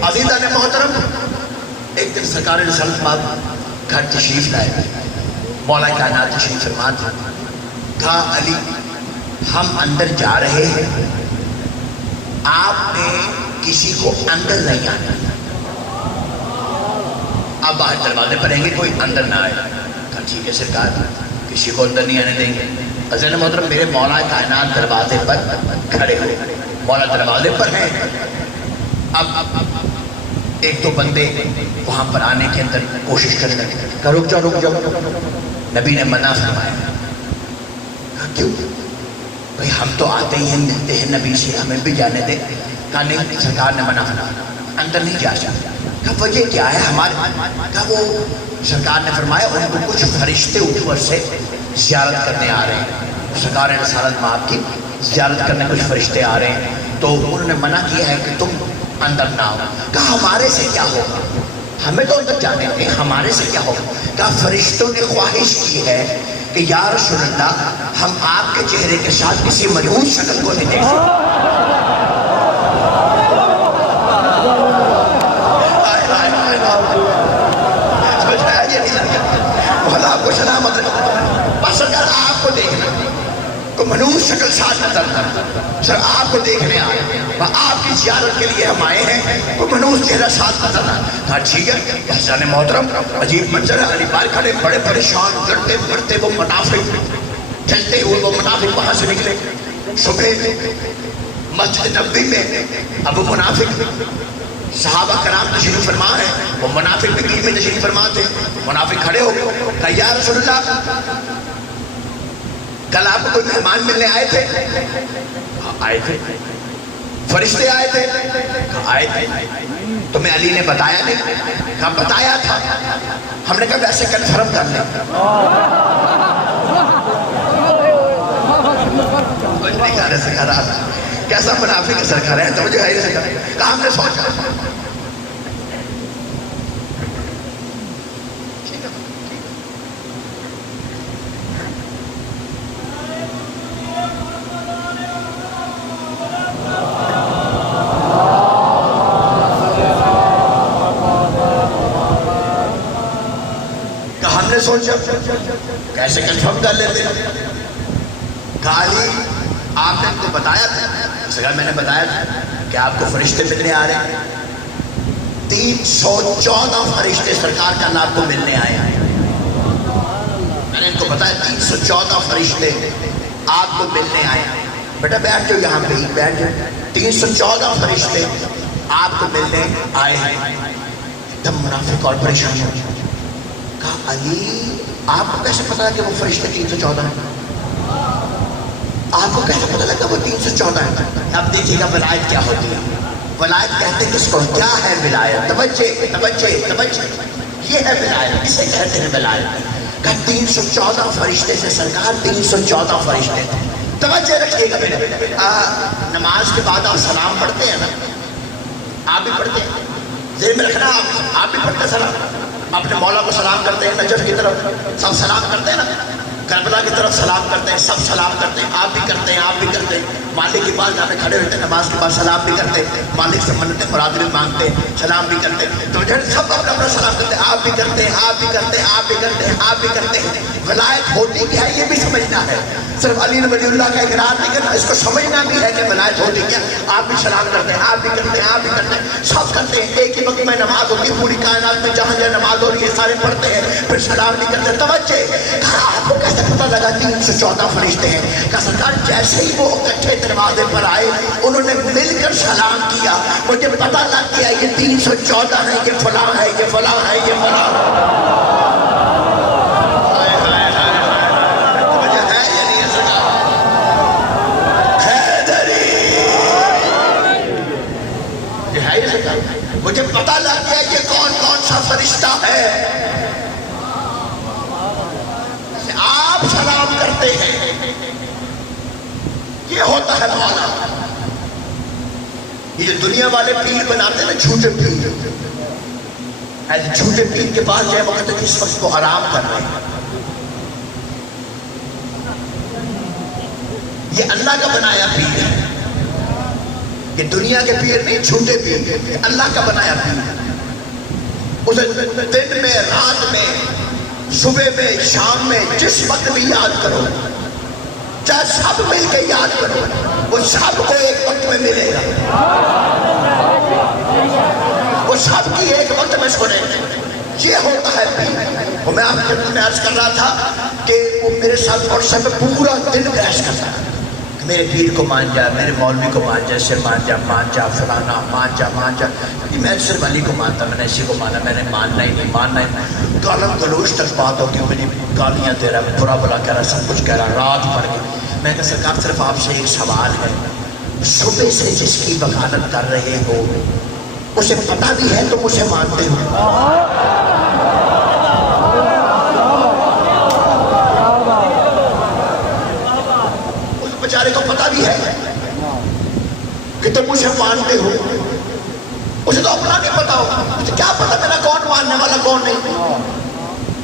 عزیزان محترم ایک دن سرکار رسالت باب گھر تشریف لائے، مولا کائنات تشریف فرما تھا، کہا علی ہم اندر جا رہے ہیں، آپ نے کسی کو اندر نہیں آنا، آپ باہر دروازے پر رہیں گے کوئی اندر نہ آئے۔ کہا ٹھیک ہے سرکار کسی کو اندر نہیں آنے دیں گے۔ عزیزان محترم میرے مولا کائنات دروازے پر کھڑے ہوئے، مولا دروازے پر ہیں، اب ایک دو بندے وہاں پر آنے کے اندر کوشش کرنے لگے، کہا رک جاؤ، نبی نے منع فرمایا۔ کہا کیوں؟ بھئی ہم تو آتے ہی ہیں ملتے ہیں نبی سے، ہمیں بھی جانے دیں۔ کہا نہیں سرکار نے منع فرمایا اندر نہیں جا سکتا۔ کہا وجہ کیا ہے ہمارے؟ کہا وہ سرکار نے فرمایا ان کو کچھ فرشتے اوپر سے زیارت کرنے آ رہے ہیں، سرکار رسالت مآب کی زیارت کرنے کچھ فرشتے آ رہے ہیں، تو انہوں نے منع کیا ہے کہ تم اندر نہ آؤ۔ کہا ہمارے سے کیا ہوگا، ہمیں تو اندر جانے دیں، ہمارے سے کیا ہوگا؟ کہا فرشتوں نے خواہش کی ہے کہ یا رسول اللہ ہم آپ کے چہرے کے ساتھ کسی ملعون شکل کو نہیں دیکھ سکتے۔ اللہ آپ کو سلامت رکھے. بس سرکار آپ کو دیکھنا تو منوس شکل ساتھ نظر آتا. سر آپ کو دیکھنے آئے, آپ کی زیارت کے لیے ہم آئے ہیں, وہ منوس چہرہ ساتھ نظر آتا. کہا ٹھیک ہے. حضرت محترم عجیب منظر ہے, علی بار کھڑے بڑے پریشان, لڑتے پڑتے وہ منافق چلتے ہوئے وہ منافق وہاں سے نکلے. صبح مسجد نبوی میں اب وہ منافق صحابہ کرام تشریف فرما ہے, وہ منافق بھی بیچ میں تشریف فرما تھے. منافق کھڑے ہو گئے, کہا یا رسول اللہ کل آپ کو کوئی مہمان ملنے آئے تھے؟ آئے تھے. فرشتے آئے تھے؟ آئے تھے. تمہیں علی نے بتایا نہیں؟ کہا بتایا تھا. ہم نے کہا ویسے کنفرم کر لیں. کچھ نہیں کہا رہے سکھا رہا تھا, کیسا منافق ہے سرکار ہے تو مجھے ہے سکھا. کہا ہم نے سوچا سوچا کیسے کنفرم کر لیتے ہیں. کہا علی آپ نے ان کو بتایا تھا؟ اس لیے میں نے بتایا تھا کہ آپ کو فرشتے ملنے آ رہے ہیں. 314 فرشتے سرکار کا آپ کو ملنے آئے ہیں. میں نے ان کو بتایا 314 فرشتے آپ کو ملنے آئے ہیں. بیٹا بیٹھ جاؤ یہاں پہ, بیٹھ جاؤ. 314 فرشتے آپ کو ملنے آئے ہیں. ایک دم منافق اور پریشان ہو. کہا علی آپ کو کیسے پتا کہ وہ فرشتے 314 ہیں؟ آپ کو کیسے پتا لگا وہ 314 ہیں؟ اب دیکھیے گا ولایت کیا ہوتی ہے. ولایت کہتے ہیں کس کو؟ کیا ہے ولایت؟ توجہ توجہ توجہ, یہ ہے ولایت, اسے کہتے ہیں ولایت. کہ 314 فرشتے سے سرکار 314 فرشتے. توجہ رکھیے گا میرے. نماز کے بعد آپ سلام پڑھتے ہیں نا, آپ بھی پڑھتے ہیں, ذہن میں رکھنا آپ بھی پڑھتے ہیں سلام. اپنے مولا کو سلام کرتے ہیں, نجف کی طرف سب سلام کرتے ہیں نا, کربلا کی طرف سلام کرتے ہیں, سب سلام کرتے ہیں. آپ بھی کرتے ہیں, آپ بھی کرتے ہیں. مالک کے پاس جانے کھڑے ہوتے ہیں, نماز کے بعد سلام بھی کرتے ہیں, مالک سے منتیں مرادیں مانگتے ہیں, سلام بھی کرتے ہیں. تو سب اپنا اپنا سلام کرتے ہیں. آپ بھی کرتے ہیں, آپ بھی کرتے ہیں, آپ بھی کرتے ہیں, آپ بھی کرتے ہیں. ولایت ہوتی کیا ہے یہ بھی سمجھنا ہے. صرف علی ولی اللہ کا اقرار نہیں کرنا, اس کو سمجھنا بھی ہے کہ ولایت ہوتی کیا. آپ بھی سلام کرتے ہیں, آپ بھی کرتے ہیں, آپ بھی کرتے ہیں, سب کرتے ہیں. ایک ہی وقت میں نماز ہوتی ہے پوری کائنات میں, جہاں جہاں نماز ہو رہی ہے سارے پڑھتے ہیں, پھر سلام بھی کرتے ہیں. توجہ, آپ کو کیسے پتہ لگا 314 فرشتے ہیں؟ کہ سرکار جیسے ہی وہ اکٹھے دروازے پر آئے انہوں نے مل کر سلام کیا, مجھے پتہ لگ گیا یہ 314 ہے, یہ فلاں ہے, یہ فلاں ہے, یہ فلاں ہے. مجھے پتہ لگ گیا یہ کون کون سا فرشتہ ہے. آپ سلام کرتے ہیں, یہ ہوتا ہے مولا. یہ جو دنیا والے پیر بناتے ہیں نا, جھوٹے پیر, ایسے جھوٹے پیر کے پاس جائے وقت اس وقت کو آرام کر رہے ہیں. یہ اللہ کا بنایا پیر ہے, یہ دنیا کے پیر نہیں, جھوٹے پیر, اللہ کا بنایا پیر. اسے دن میں, رات میں, صبح میں, شام میں, جس وقت بھی یاد کرو, چاہے سب مل کے یاد کرو, وہ سب کو ایک وقت میں ملے گا, وہ سب کی ایک وقت میں سنے. یہ ہوتا ہے پیر. وہ میں آپ کے میں عرض کر رہا تھا کہ وہ میرے ساتھ اور سب پورا دن بحث کرتا ہے, میرے پیر کو مان جا, میرے مولوی کو مان جا, اسے مان جا, فلانا مان جا. میں صرف علی کو مانتا, میں نے اسی کو مانا, میں نے ماننا ہی نہیں, ماننا ہی نہیں. گالم گلوچ تک بات ہوتی, مجھے گالیاں دے رہا, برا بلا کہہ رہا, سب کچھ کہہ رہا, رات بھر کے. میں کہا سرکار صرف آپ سے ایک سوال ہے, صبح سے جس کی وکالت کر رہے ہو اسے پتہ بھی ہے تم اسے مانتے ہو؟ بیچارے کو پتہ بھی ہے کہ تم مجھے مانتے ہو, اسے تو اپنا نہیں پتا ہوگا, اسے کیا پتا میرا کون ماننے والا کون نہیں.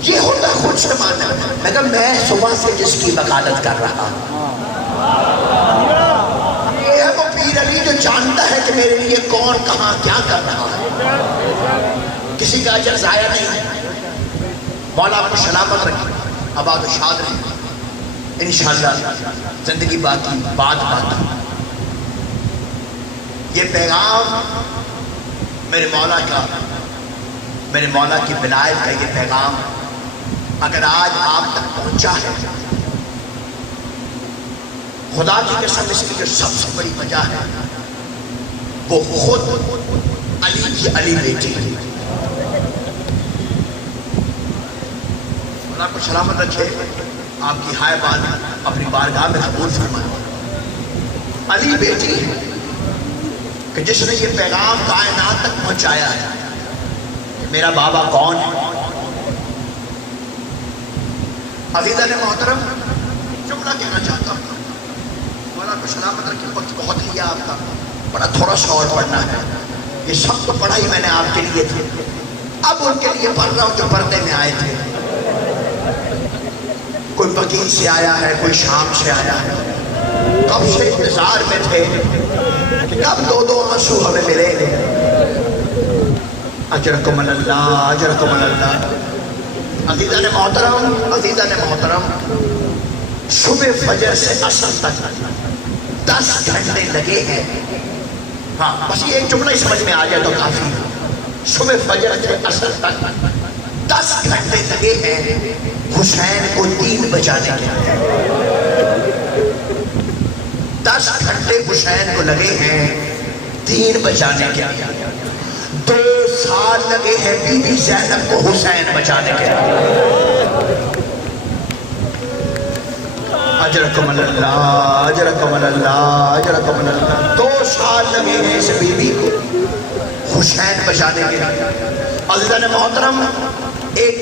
یہ ہوتا ہے خود سے ماننا. میں کہا میں صبح سے جس کی وکالت کر رہا ہوں, یہ ہے وہ پیر علی جو جانتا ہے کہ میرے لیے کون کہاں کیا کر رہا ہے. کسی کا اجر ضائع نہیں ہے, مولا آپ کو سلامت رکھے، آباد و شاد رہے، انشاءاللہ زندگی باقی بات باقی۔ یہ پیغام میرے مولا کا، میرے مولا کی ولایت کا یہ پیغام اگر آج آپ تک پہنچا ہے، خدا کی قسم اس کی جو سب سے بڑی وجہ ہے وہ خود علی کی علی بیٹی ہے۔ خدا کو سلامت رکھے، آپ کی ہائے بات اپنی بارگاہ میں قبول فرمائے۔ علی بیٹی ہے کہ جس نے یہ پیغام کائنات تک پہنچایا ہے کہ میرا بابا کون ہے۔ عزیزان محترم، جملہ کہنا چاہتا ہوں، مولا کو سلامت رکھے، وقت بہت لیا آپ کا، بڑا تھوڑا سا اور پڑھنا ہے، یہ سب تو پڑھا ہی میں نے آپ کے لیے تھے، اب ان کے لیے پڑھ رہا ہوں جو پردے میں آئے تھے۔ کوئی بقیع سے آیا ہے، کوئی شام سے آیا ہے، کب سے انتظار میں تھے کہ کب دو آنسو ہمیں ملے گے۔ اجرکم اللہ، اجرکم اللہ۔ عزیزان محترم، عزیزان محترم، صبح فجر سے عصر تک 10 گھنٹے لگے ہیں۔ ہاں بس یہ ایک جملہ ہی سمجھ میں آ جائے تو کافی ہے۔ صبح فجر سے عصر تک 10 گھنٹے لگے ہیں حسین کو 3 بجانے کے۔ 10 گھنٹے حسین کو لگے ہیں 3 بجانے کے۔ 2 سال لگے ہیں بی بی زینب کو حسین بچانے کے۔ اجرکم اللہ، اجرکم اللہ، اجرکم اللہ۔ 2 سال لگے ہیں اس بی بی کو حسین بچانے کے۔ عزیزان محترم، ایک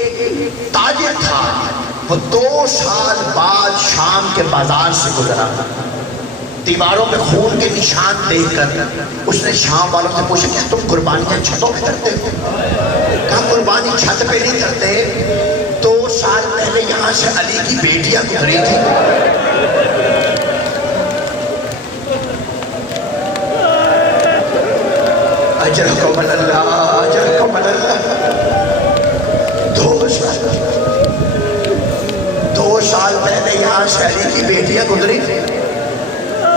تاجر تھا، وہ 2 سال بعد شام کے بازار سے گزرا، دیواروں میں خون کے نشان دیکھ کر اس نے شام والوں سے پوچھا کہ تم قربانیاں چھتوں پہ کرتے ہو؟ کہا قربانی چھت پہ نہیں کرتے، 2 سال پہلے یہاں سے علی کی بیٹیاں گزری تھی۔ اجرکم اللہ، اجرکم اللہ۔ 2 سال پہلے یہاں سے علی کی بیٹیاں گزری تھی۔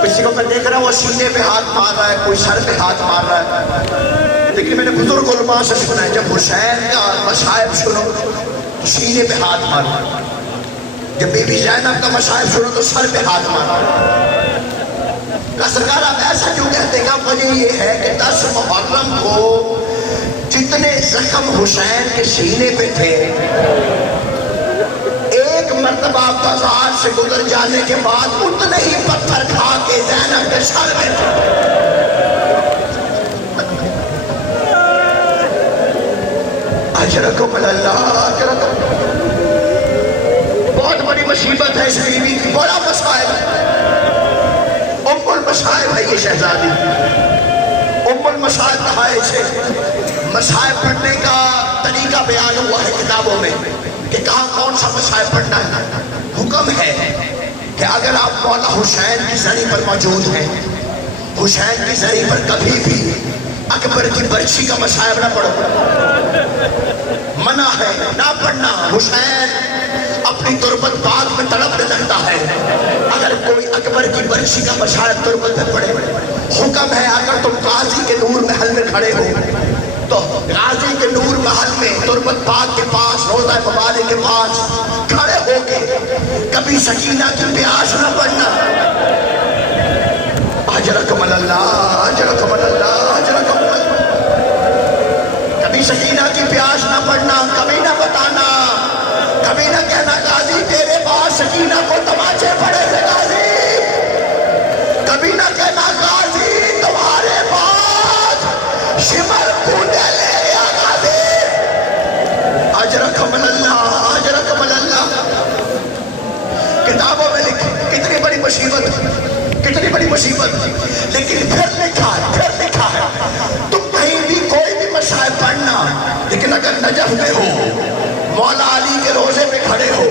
کسی کو میں دیکھ رہا ہوں وہ سینے پہ ہاتھ مار رہا ہے، کوئی سر پہ ہاتھ مار رہا ہے، لیکن میں نے بزرگ علماء سے سنا ہے جب حسین کا مصائب سنو تو سینے پہ ہاتھ مارو، جب بی بی زینب کا مصائب سنو تو سر پہ ہاتھ مارو۔ کہا سرکار آپ ایسا کیوں کہتے ہیں؟ وجہ یہ ہے کہ 10 محرم کو جتنے زخم حسین کے سینے پہ تھے، ایک مرتبہ بازار سے گزر جانے کے بعد اتنے ہی پتھر کھا کے زینب کے سر میں تھے۔ اجرکم اللہ، اجرکم۔ بہت بڑی مصیبت ہے اس بیوی کی، بڑا مصائب ہے، ام المصائب ہے یہ شہزادی، ام المصائب کہا ہے اسے۔ مصائب پڑھنے کا طریقہ بیان ہوا ہے کتابوں میں کہ کہاں کون سا مصائب پڑھنا ہے۔ حکم ہے کہ اگر آپ مولا حسین کی زری پر موجود ہیں، حسین کی زری پر کبھی بھی اکبر کی برچی کا مصائب نہ پڑھو، منع ہے نہ پڑھنا۔ حسین اپنی تربت پاک میں تڑپنے لگتا ہے، اگر کوئی اکبر کی برچی کا مصائب تربت میں پڑھے۔ حکم ہے اگر تم قاضی کے نور محل میں کھڑے ہو تو غازی کے نور محل میں تربت پاک کے پاس، روضہ مبارک کے پاس کھڑے ہو کے کبھی سکینہ کی پیاس نہ پڑھنا۔ اجرکم اللہ، اجرکم اللہ، اجرکم اللہ۔ کبھی سکینہ کی پیاس نہ پڑھنا، کبھی نہ بتانا، کبھی نہ کہنا قاضی تیرے پاس سکینہ کو تماچے پڑے تھے قاضی، کبھی نہ کہنا قاضی تمہارے پاس شمر کونے لے گیا قاضی۔ اجرکم اللہ، اجرکم اللہ۔ کتابوں میں لکھی کتنی بڑی مصیبت، کتنی بڑی مصیبت، لیکن پھر لکھا ہے تم کہیں بھی کوئی بھی مصائب پڑھنا، لیکن اگر نجف میں ہو، مولا علی کے روزے پہ کھڑے ہو،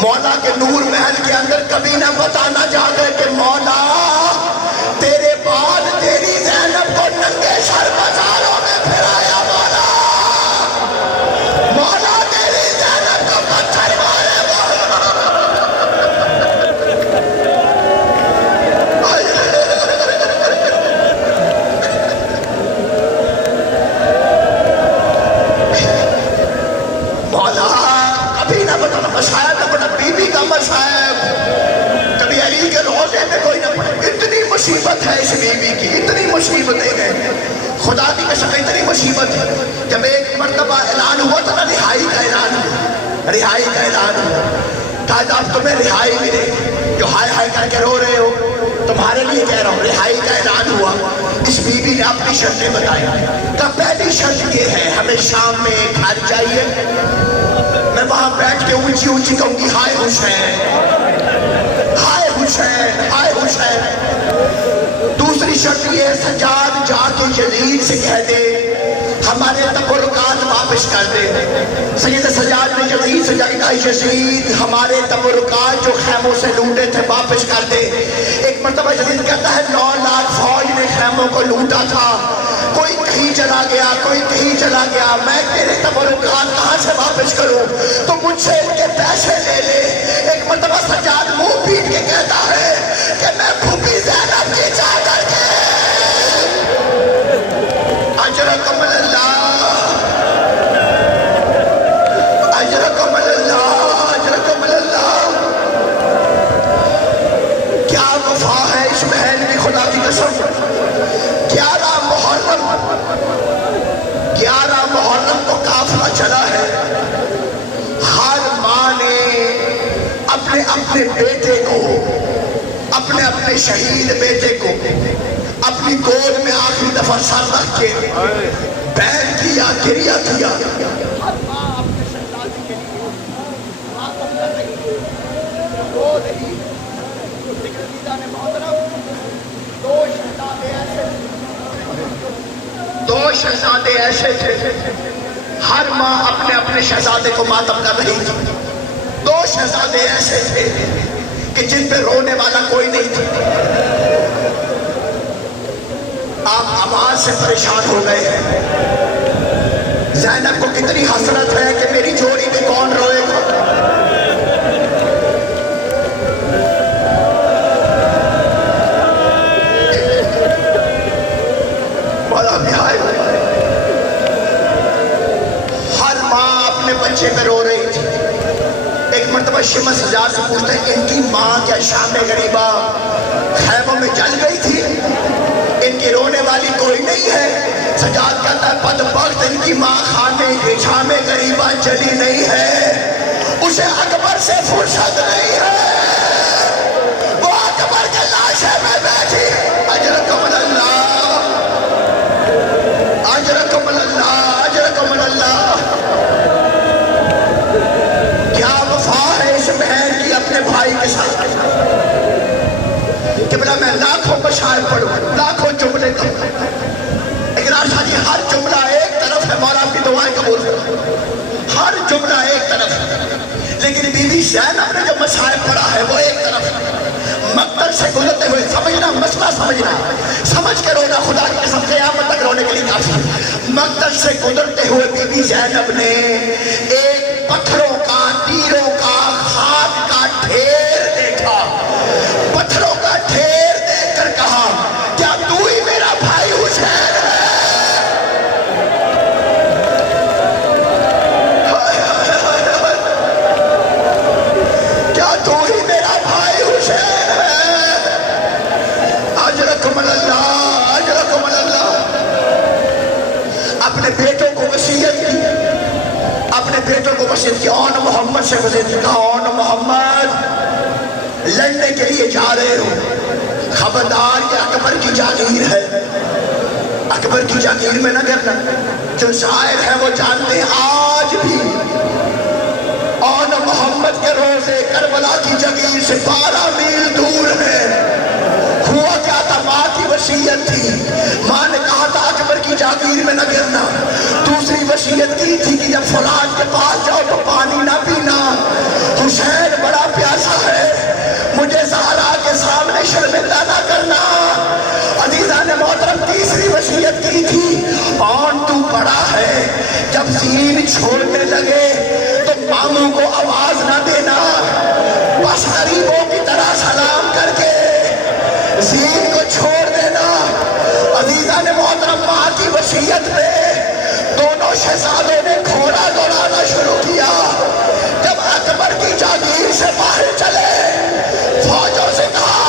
مولا کے نور محل کے اندر، کبھی نہ بتانا چاہتے کہ مولا تیرے بعد تیری زینب کو ننگے سر بازاروں میں پھرایا، مولا تیری زینب کو ہے اس بیوی کی، اتنی مصیبتیں ہیں، خدا کی قسم اتنی مصیبت ہے. جب ایک مرتبہ اعلان ہوا تھا نا، رہائی کا اعلان ہوا، رہائی کا اعلان ہوا، کہا اب تمہیں رہائی ملے گی. جو ہائے ہائے کر کے رو رہے ہو تمہارے لیے کہہ رہا ہوں، رہائی کا اعلان ہوا. اس بیوی نے اپنی شرطیں بتائی. کہا پہلی شرط یہ ہے ہمیں شام میں ایک گھر چاہیے، میں وہاں بیٹھ کے اونچی اونچی کہوں گی ہائے حسین، ہائے حسین، ہائے حسین. دوسری شرط یہ ہے سجاد جا کے یزید سے کہہ دے ہمارے تبرکات واپس کر دے. سید سجاد نے یزید سے جا کے کہا یزید ہمارے تبرکات جو خیموں سے لوٹے تھے واپس کر دے. ایک مرتبہ یزید کہتا ہے 9 لاکھ فوج نے خیموں کو لوٹا تھا، کوئی کہیں چلا گیا، کوئی کہیں چلا گیا، میں تیرے تبرکات کہاں سے واپس کروں؟ تو مجھ سے ان کے پیسے لے لے. ایک مرتبہ سجاد منہ پیٹ کے کہتا ہے کہ میں پھوپھی زینب کی چادر کے اجرکم اللہ، اجرکم اللہ، اجرکم اللہ. کیا وفا ہے اس بہن کی، خدا کی قسم. 11 محرم کو قافلہ چلا ہے. ہر ماں نے اپنے اپنے بیٹے کو، اپنے اپنے شہید بیٹے کو اپنی گود میں آخری دفعہ سر رکھ کے بیٹھ کیا، گریہ کیا. ہر ماں اپنے شہزادے کے لیے ماتم کر رہی ہے، رو رہی ہے. نے محترم دو شہزادے ایسے تھے، ہر ماں اپنے اپنے شہزادے کو ماتم کر رہی تھی. 2 شہزادے ایسے تھے کہ جن پہ رونے والا کوئی نہیں تھا. آپ آواز سے پریشان ہو گئے ہیں. زینب کو کتنی حسرت ہے کہ میری جوڑی میں کون روئے گا. ہر ماں اپنے بچے پہ رو رہی تھی. ایک مرتبہ شمس سجاد سے پوچھتے ہیں ان کی ماں کیا شام غریبہ خیموں میں جل گئی تھی؟ ان کی رونے والی کوئی نہیں ہے. سجاد کہتا ہے بدبخت ان کی ماں خانے کے شام غریبہ جلی نہیں ہے، اسے اکبر سے فرصت نہیں ہے، وہ اکبر کے لاشے میں بیٹھی. اجرکم اللہ، اجرکم اللہ، اجرکم اللہ. کیا وفا ہے اس بہن کی اپنے بھائی کے ساتھ. کہ بلا میں لاکھوں مشاعر پڑھوں، لاکھوں جملے کروں، اقرار شاہ جی ہر جملہ ایک طرف ہے، مولا آپ کی دعائیں قبول کرو، ہر جملہ ایک طرف ہے. لیکن بی بی زینب نے جو مشاعر پڑھا ہے وہ ایک طرف ہے. مقتل سے گزرتے ہوئے سمجھنا، مسئلہ سمجھنا، سمجھ کے رونا خدا کی قسم قیامت تک رونے کے لیے کافی. مقتل سے گزرتے ہوئے بی بی زینب نے ایک پتھروں کا، تیروں کا، خاک کا ڈھیر دیکھا. پتھروں کا ڈھیر دیکھ کر کہا کیا تو ہی میرا بھائی حسین ہے؟ کیا تو ہی میرا بھائی حسین ہے؟ اجرکم اللہ، اجرکم اللہ. اپنے بیٹوں کو وصیت کی، اپنے بیٹوں کو وصیت کی. اون محمد سے وصیت کی، کہا اون محمد لڑنے کے لیے جا رہے ہو، خبردار یہ اکبر کی جاگیر ہے، اکبر کی جاگیر میں نہ کرنا. جو شاعر ہے وہ جانتے ہیں آج بھی اون محمد کے روزے کربلا کی جاگیر سے 12 میل دور ہے. ہوا کیا تھا، ماں کی وصیت تھی، ماں نے کہا تھا اکبر کی جاگیر میں نہ گرنا. دوسری وصیت کی تھی کہ جب فلان کے پاس جاؤ تو پانی نہ پینا، حسین بڑا پیاسا ہے، مجھے زہرا کے سامنے شرمندہ نہ کرنا. عزیزان محترم تیسری وصیت کی تھی اون تو بڑا ہے، جب زین چھوڑنے لگے تو ماموں کو آواز نہ دینا، بس غریبوں کی طرح سلام کر کے زین کو چھوڑ دینا. عزیزان محترم ماں کی وصیت پہ دونوں شہزادوں نے گھوڑا دوڑانا شروع کیا. جب اکبر کی جاگیر سے باہر چلے فوجوں سے کہا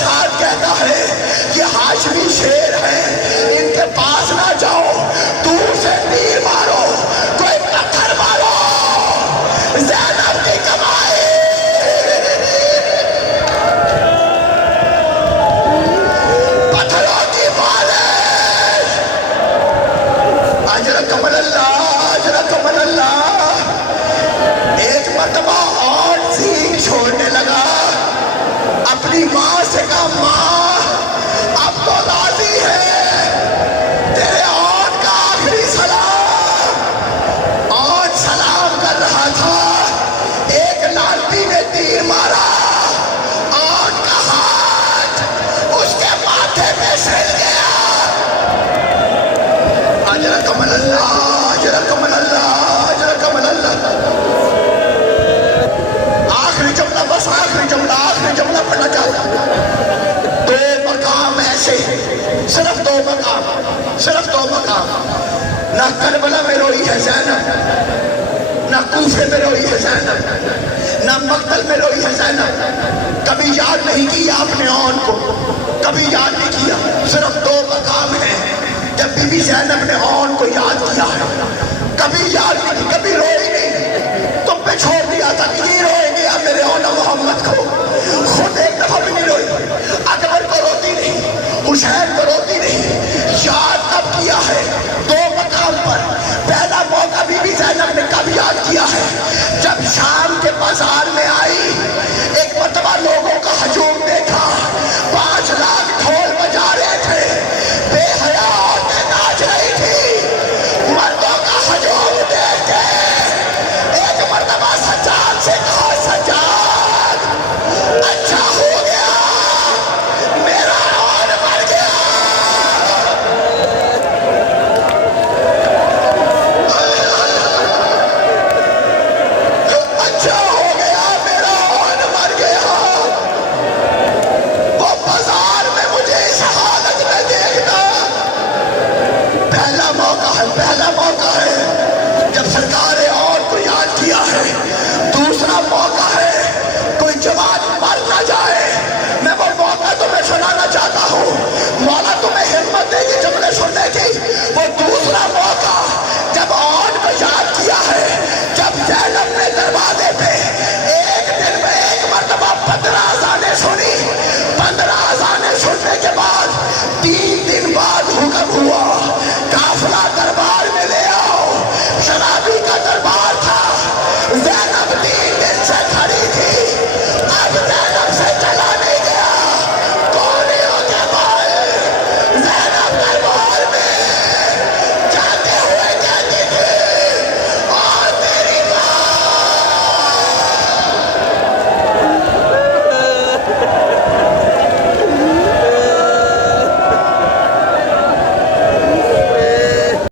ساتھ کہتا ہے یہ ہاشمی شیر ہے، ان کے پاس نہ جاؤ، دور سے تیر مارو، کوئی پتھر مارو، زینب کی کمائی، پتھروں کی مالش، اجرکم اللہ، اجرکم اللہ۔ ایک مرتبہ اور سینگ چھوڑنے لگا، اپنی ماں سے کہا ماں اب تو راضی ہے، تیرے اونٹ کا آخری سلام۔ اونٹ سلام کر رہا تھا، ایک لالٹی نے تیر مارا، اونٹ کا ہاتھ اس کے ماتھے پہ سل گیا۔ اجرکم اللہ، اجرکم اللہ، اجرکم اللہ۔ آخری جملہ، بس آخری جملہ، آخری جملہ پڑھنا چاہتا ہوں۔ دو مقام ایسے، صرف دو مقام، صرف دو مقام۔ نہ کربلا میں روئی ہے زینب، نہ کوفے میں روئی ہے زینب، نہ مقتل میں روئی ہے زینب۔ کبھی یاد نہیں کیا اپنے اون کو، کبھی یاد نہیں کیا۔ صرف دو مقام ہیں جب بی بی زینب نے اون کو یاد کیا ہے، کبھی یاد نہیں، کبھی روئی نہیں۔ تم پہ چھوڑ دیا تھا کہ نہیں روئیں گے اب میرے اون محمد کو، خود ایک دفعہ بھی نہیں روئی۔ اکبر کو روتی نہیں، حسین کو روتی نہیں، یاد کب کیا ہے؟ دو مقام پر۔ پہلا موقع بی بی زینب نے کب یاد کیا ہے؟ جب شام کے بازار میں آئی، ایک مرتبہ لوگوں کا ہجوم دیکھا، 5 لاکھ ڈھول بجا رہے تھے، بے حیا عورتیں ناچ رہی تھی، مردوں کا ہجوم دیکھ کے ایک مرتبہ سجاد سے کہا سجاد اچھا ہو گیا، میرا اون مر گیا۔ اچھا ہو گیا، میرا اون مر گیا۔ وہ بازار میں مجھے اس حالت میں دیکھتا۔ پہلا موقع ہے، پہلا موقع ہے جب سرکار اور کو یاد کیا ہے۔ دوسرا موقع ہے کوئی جوان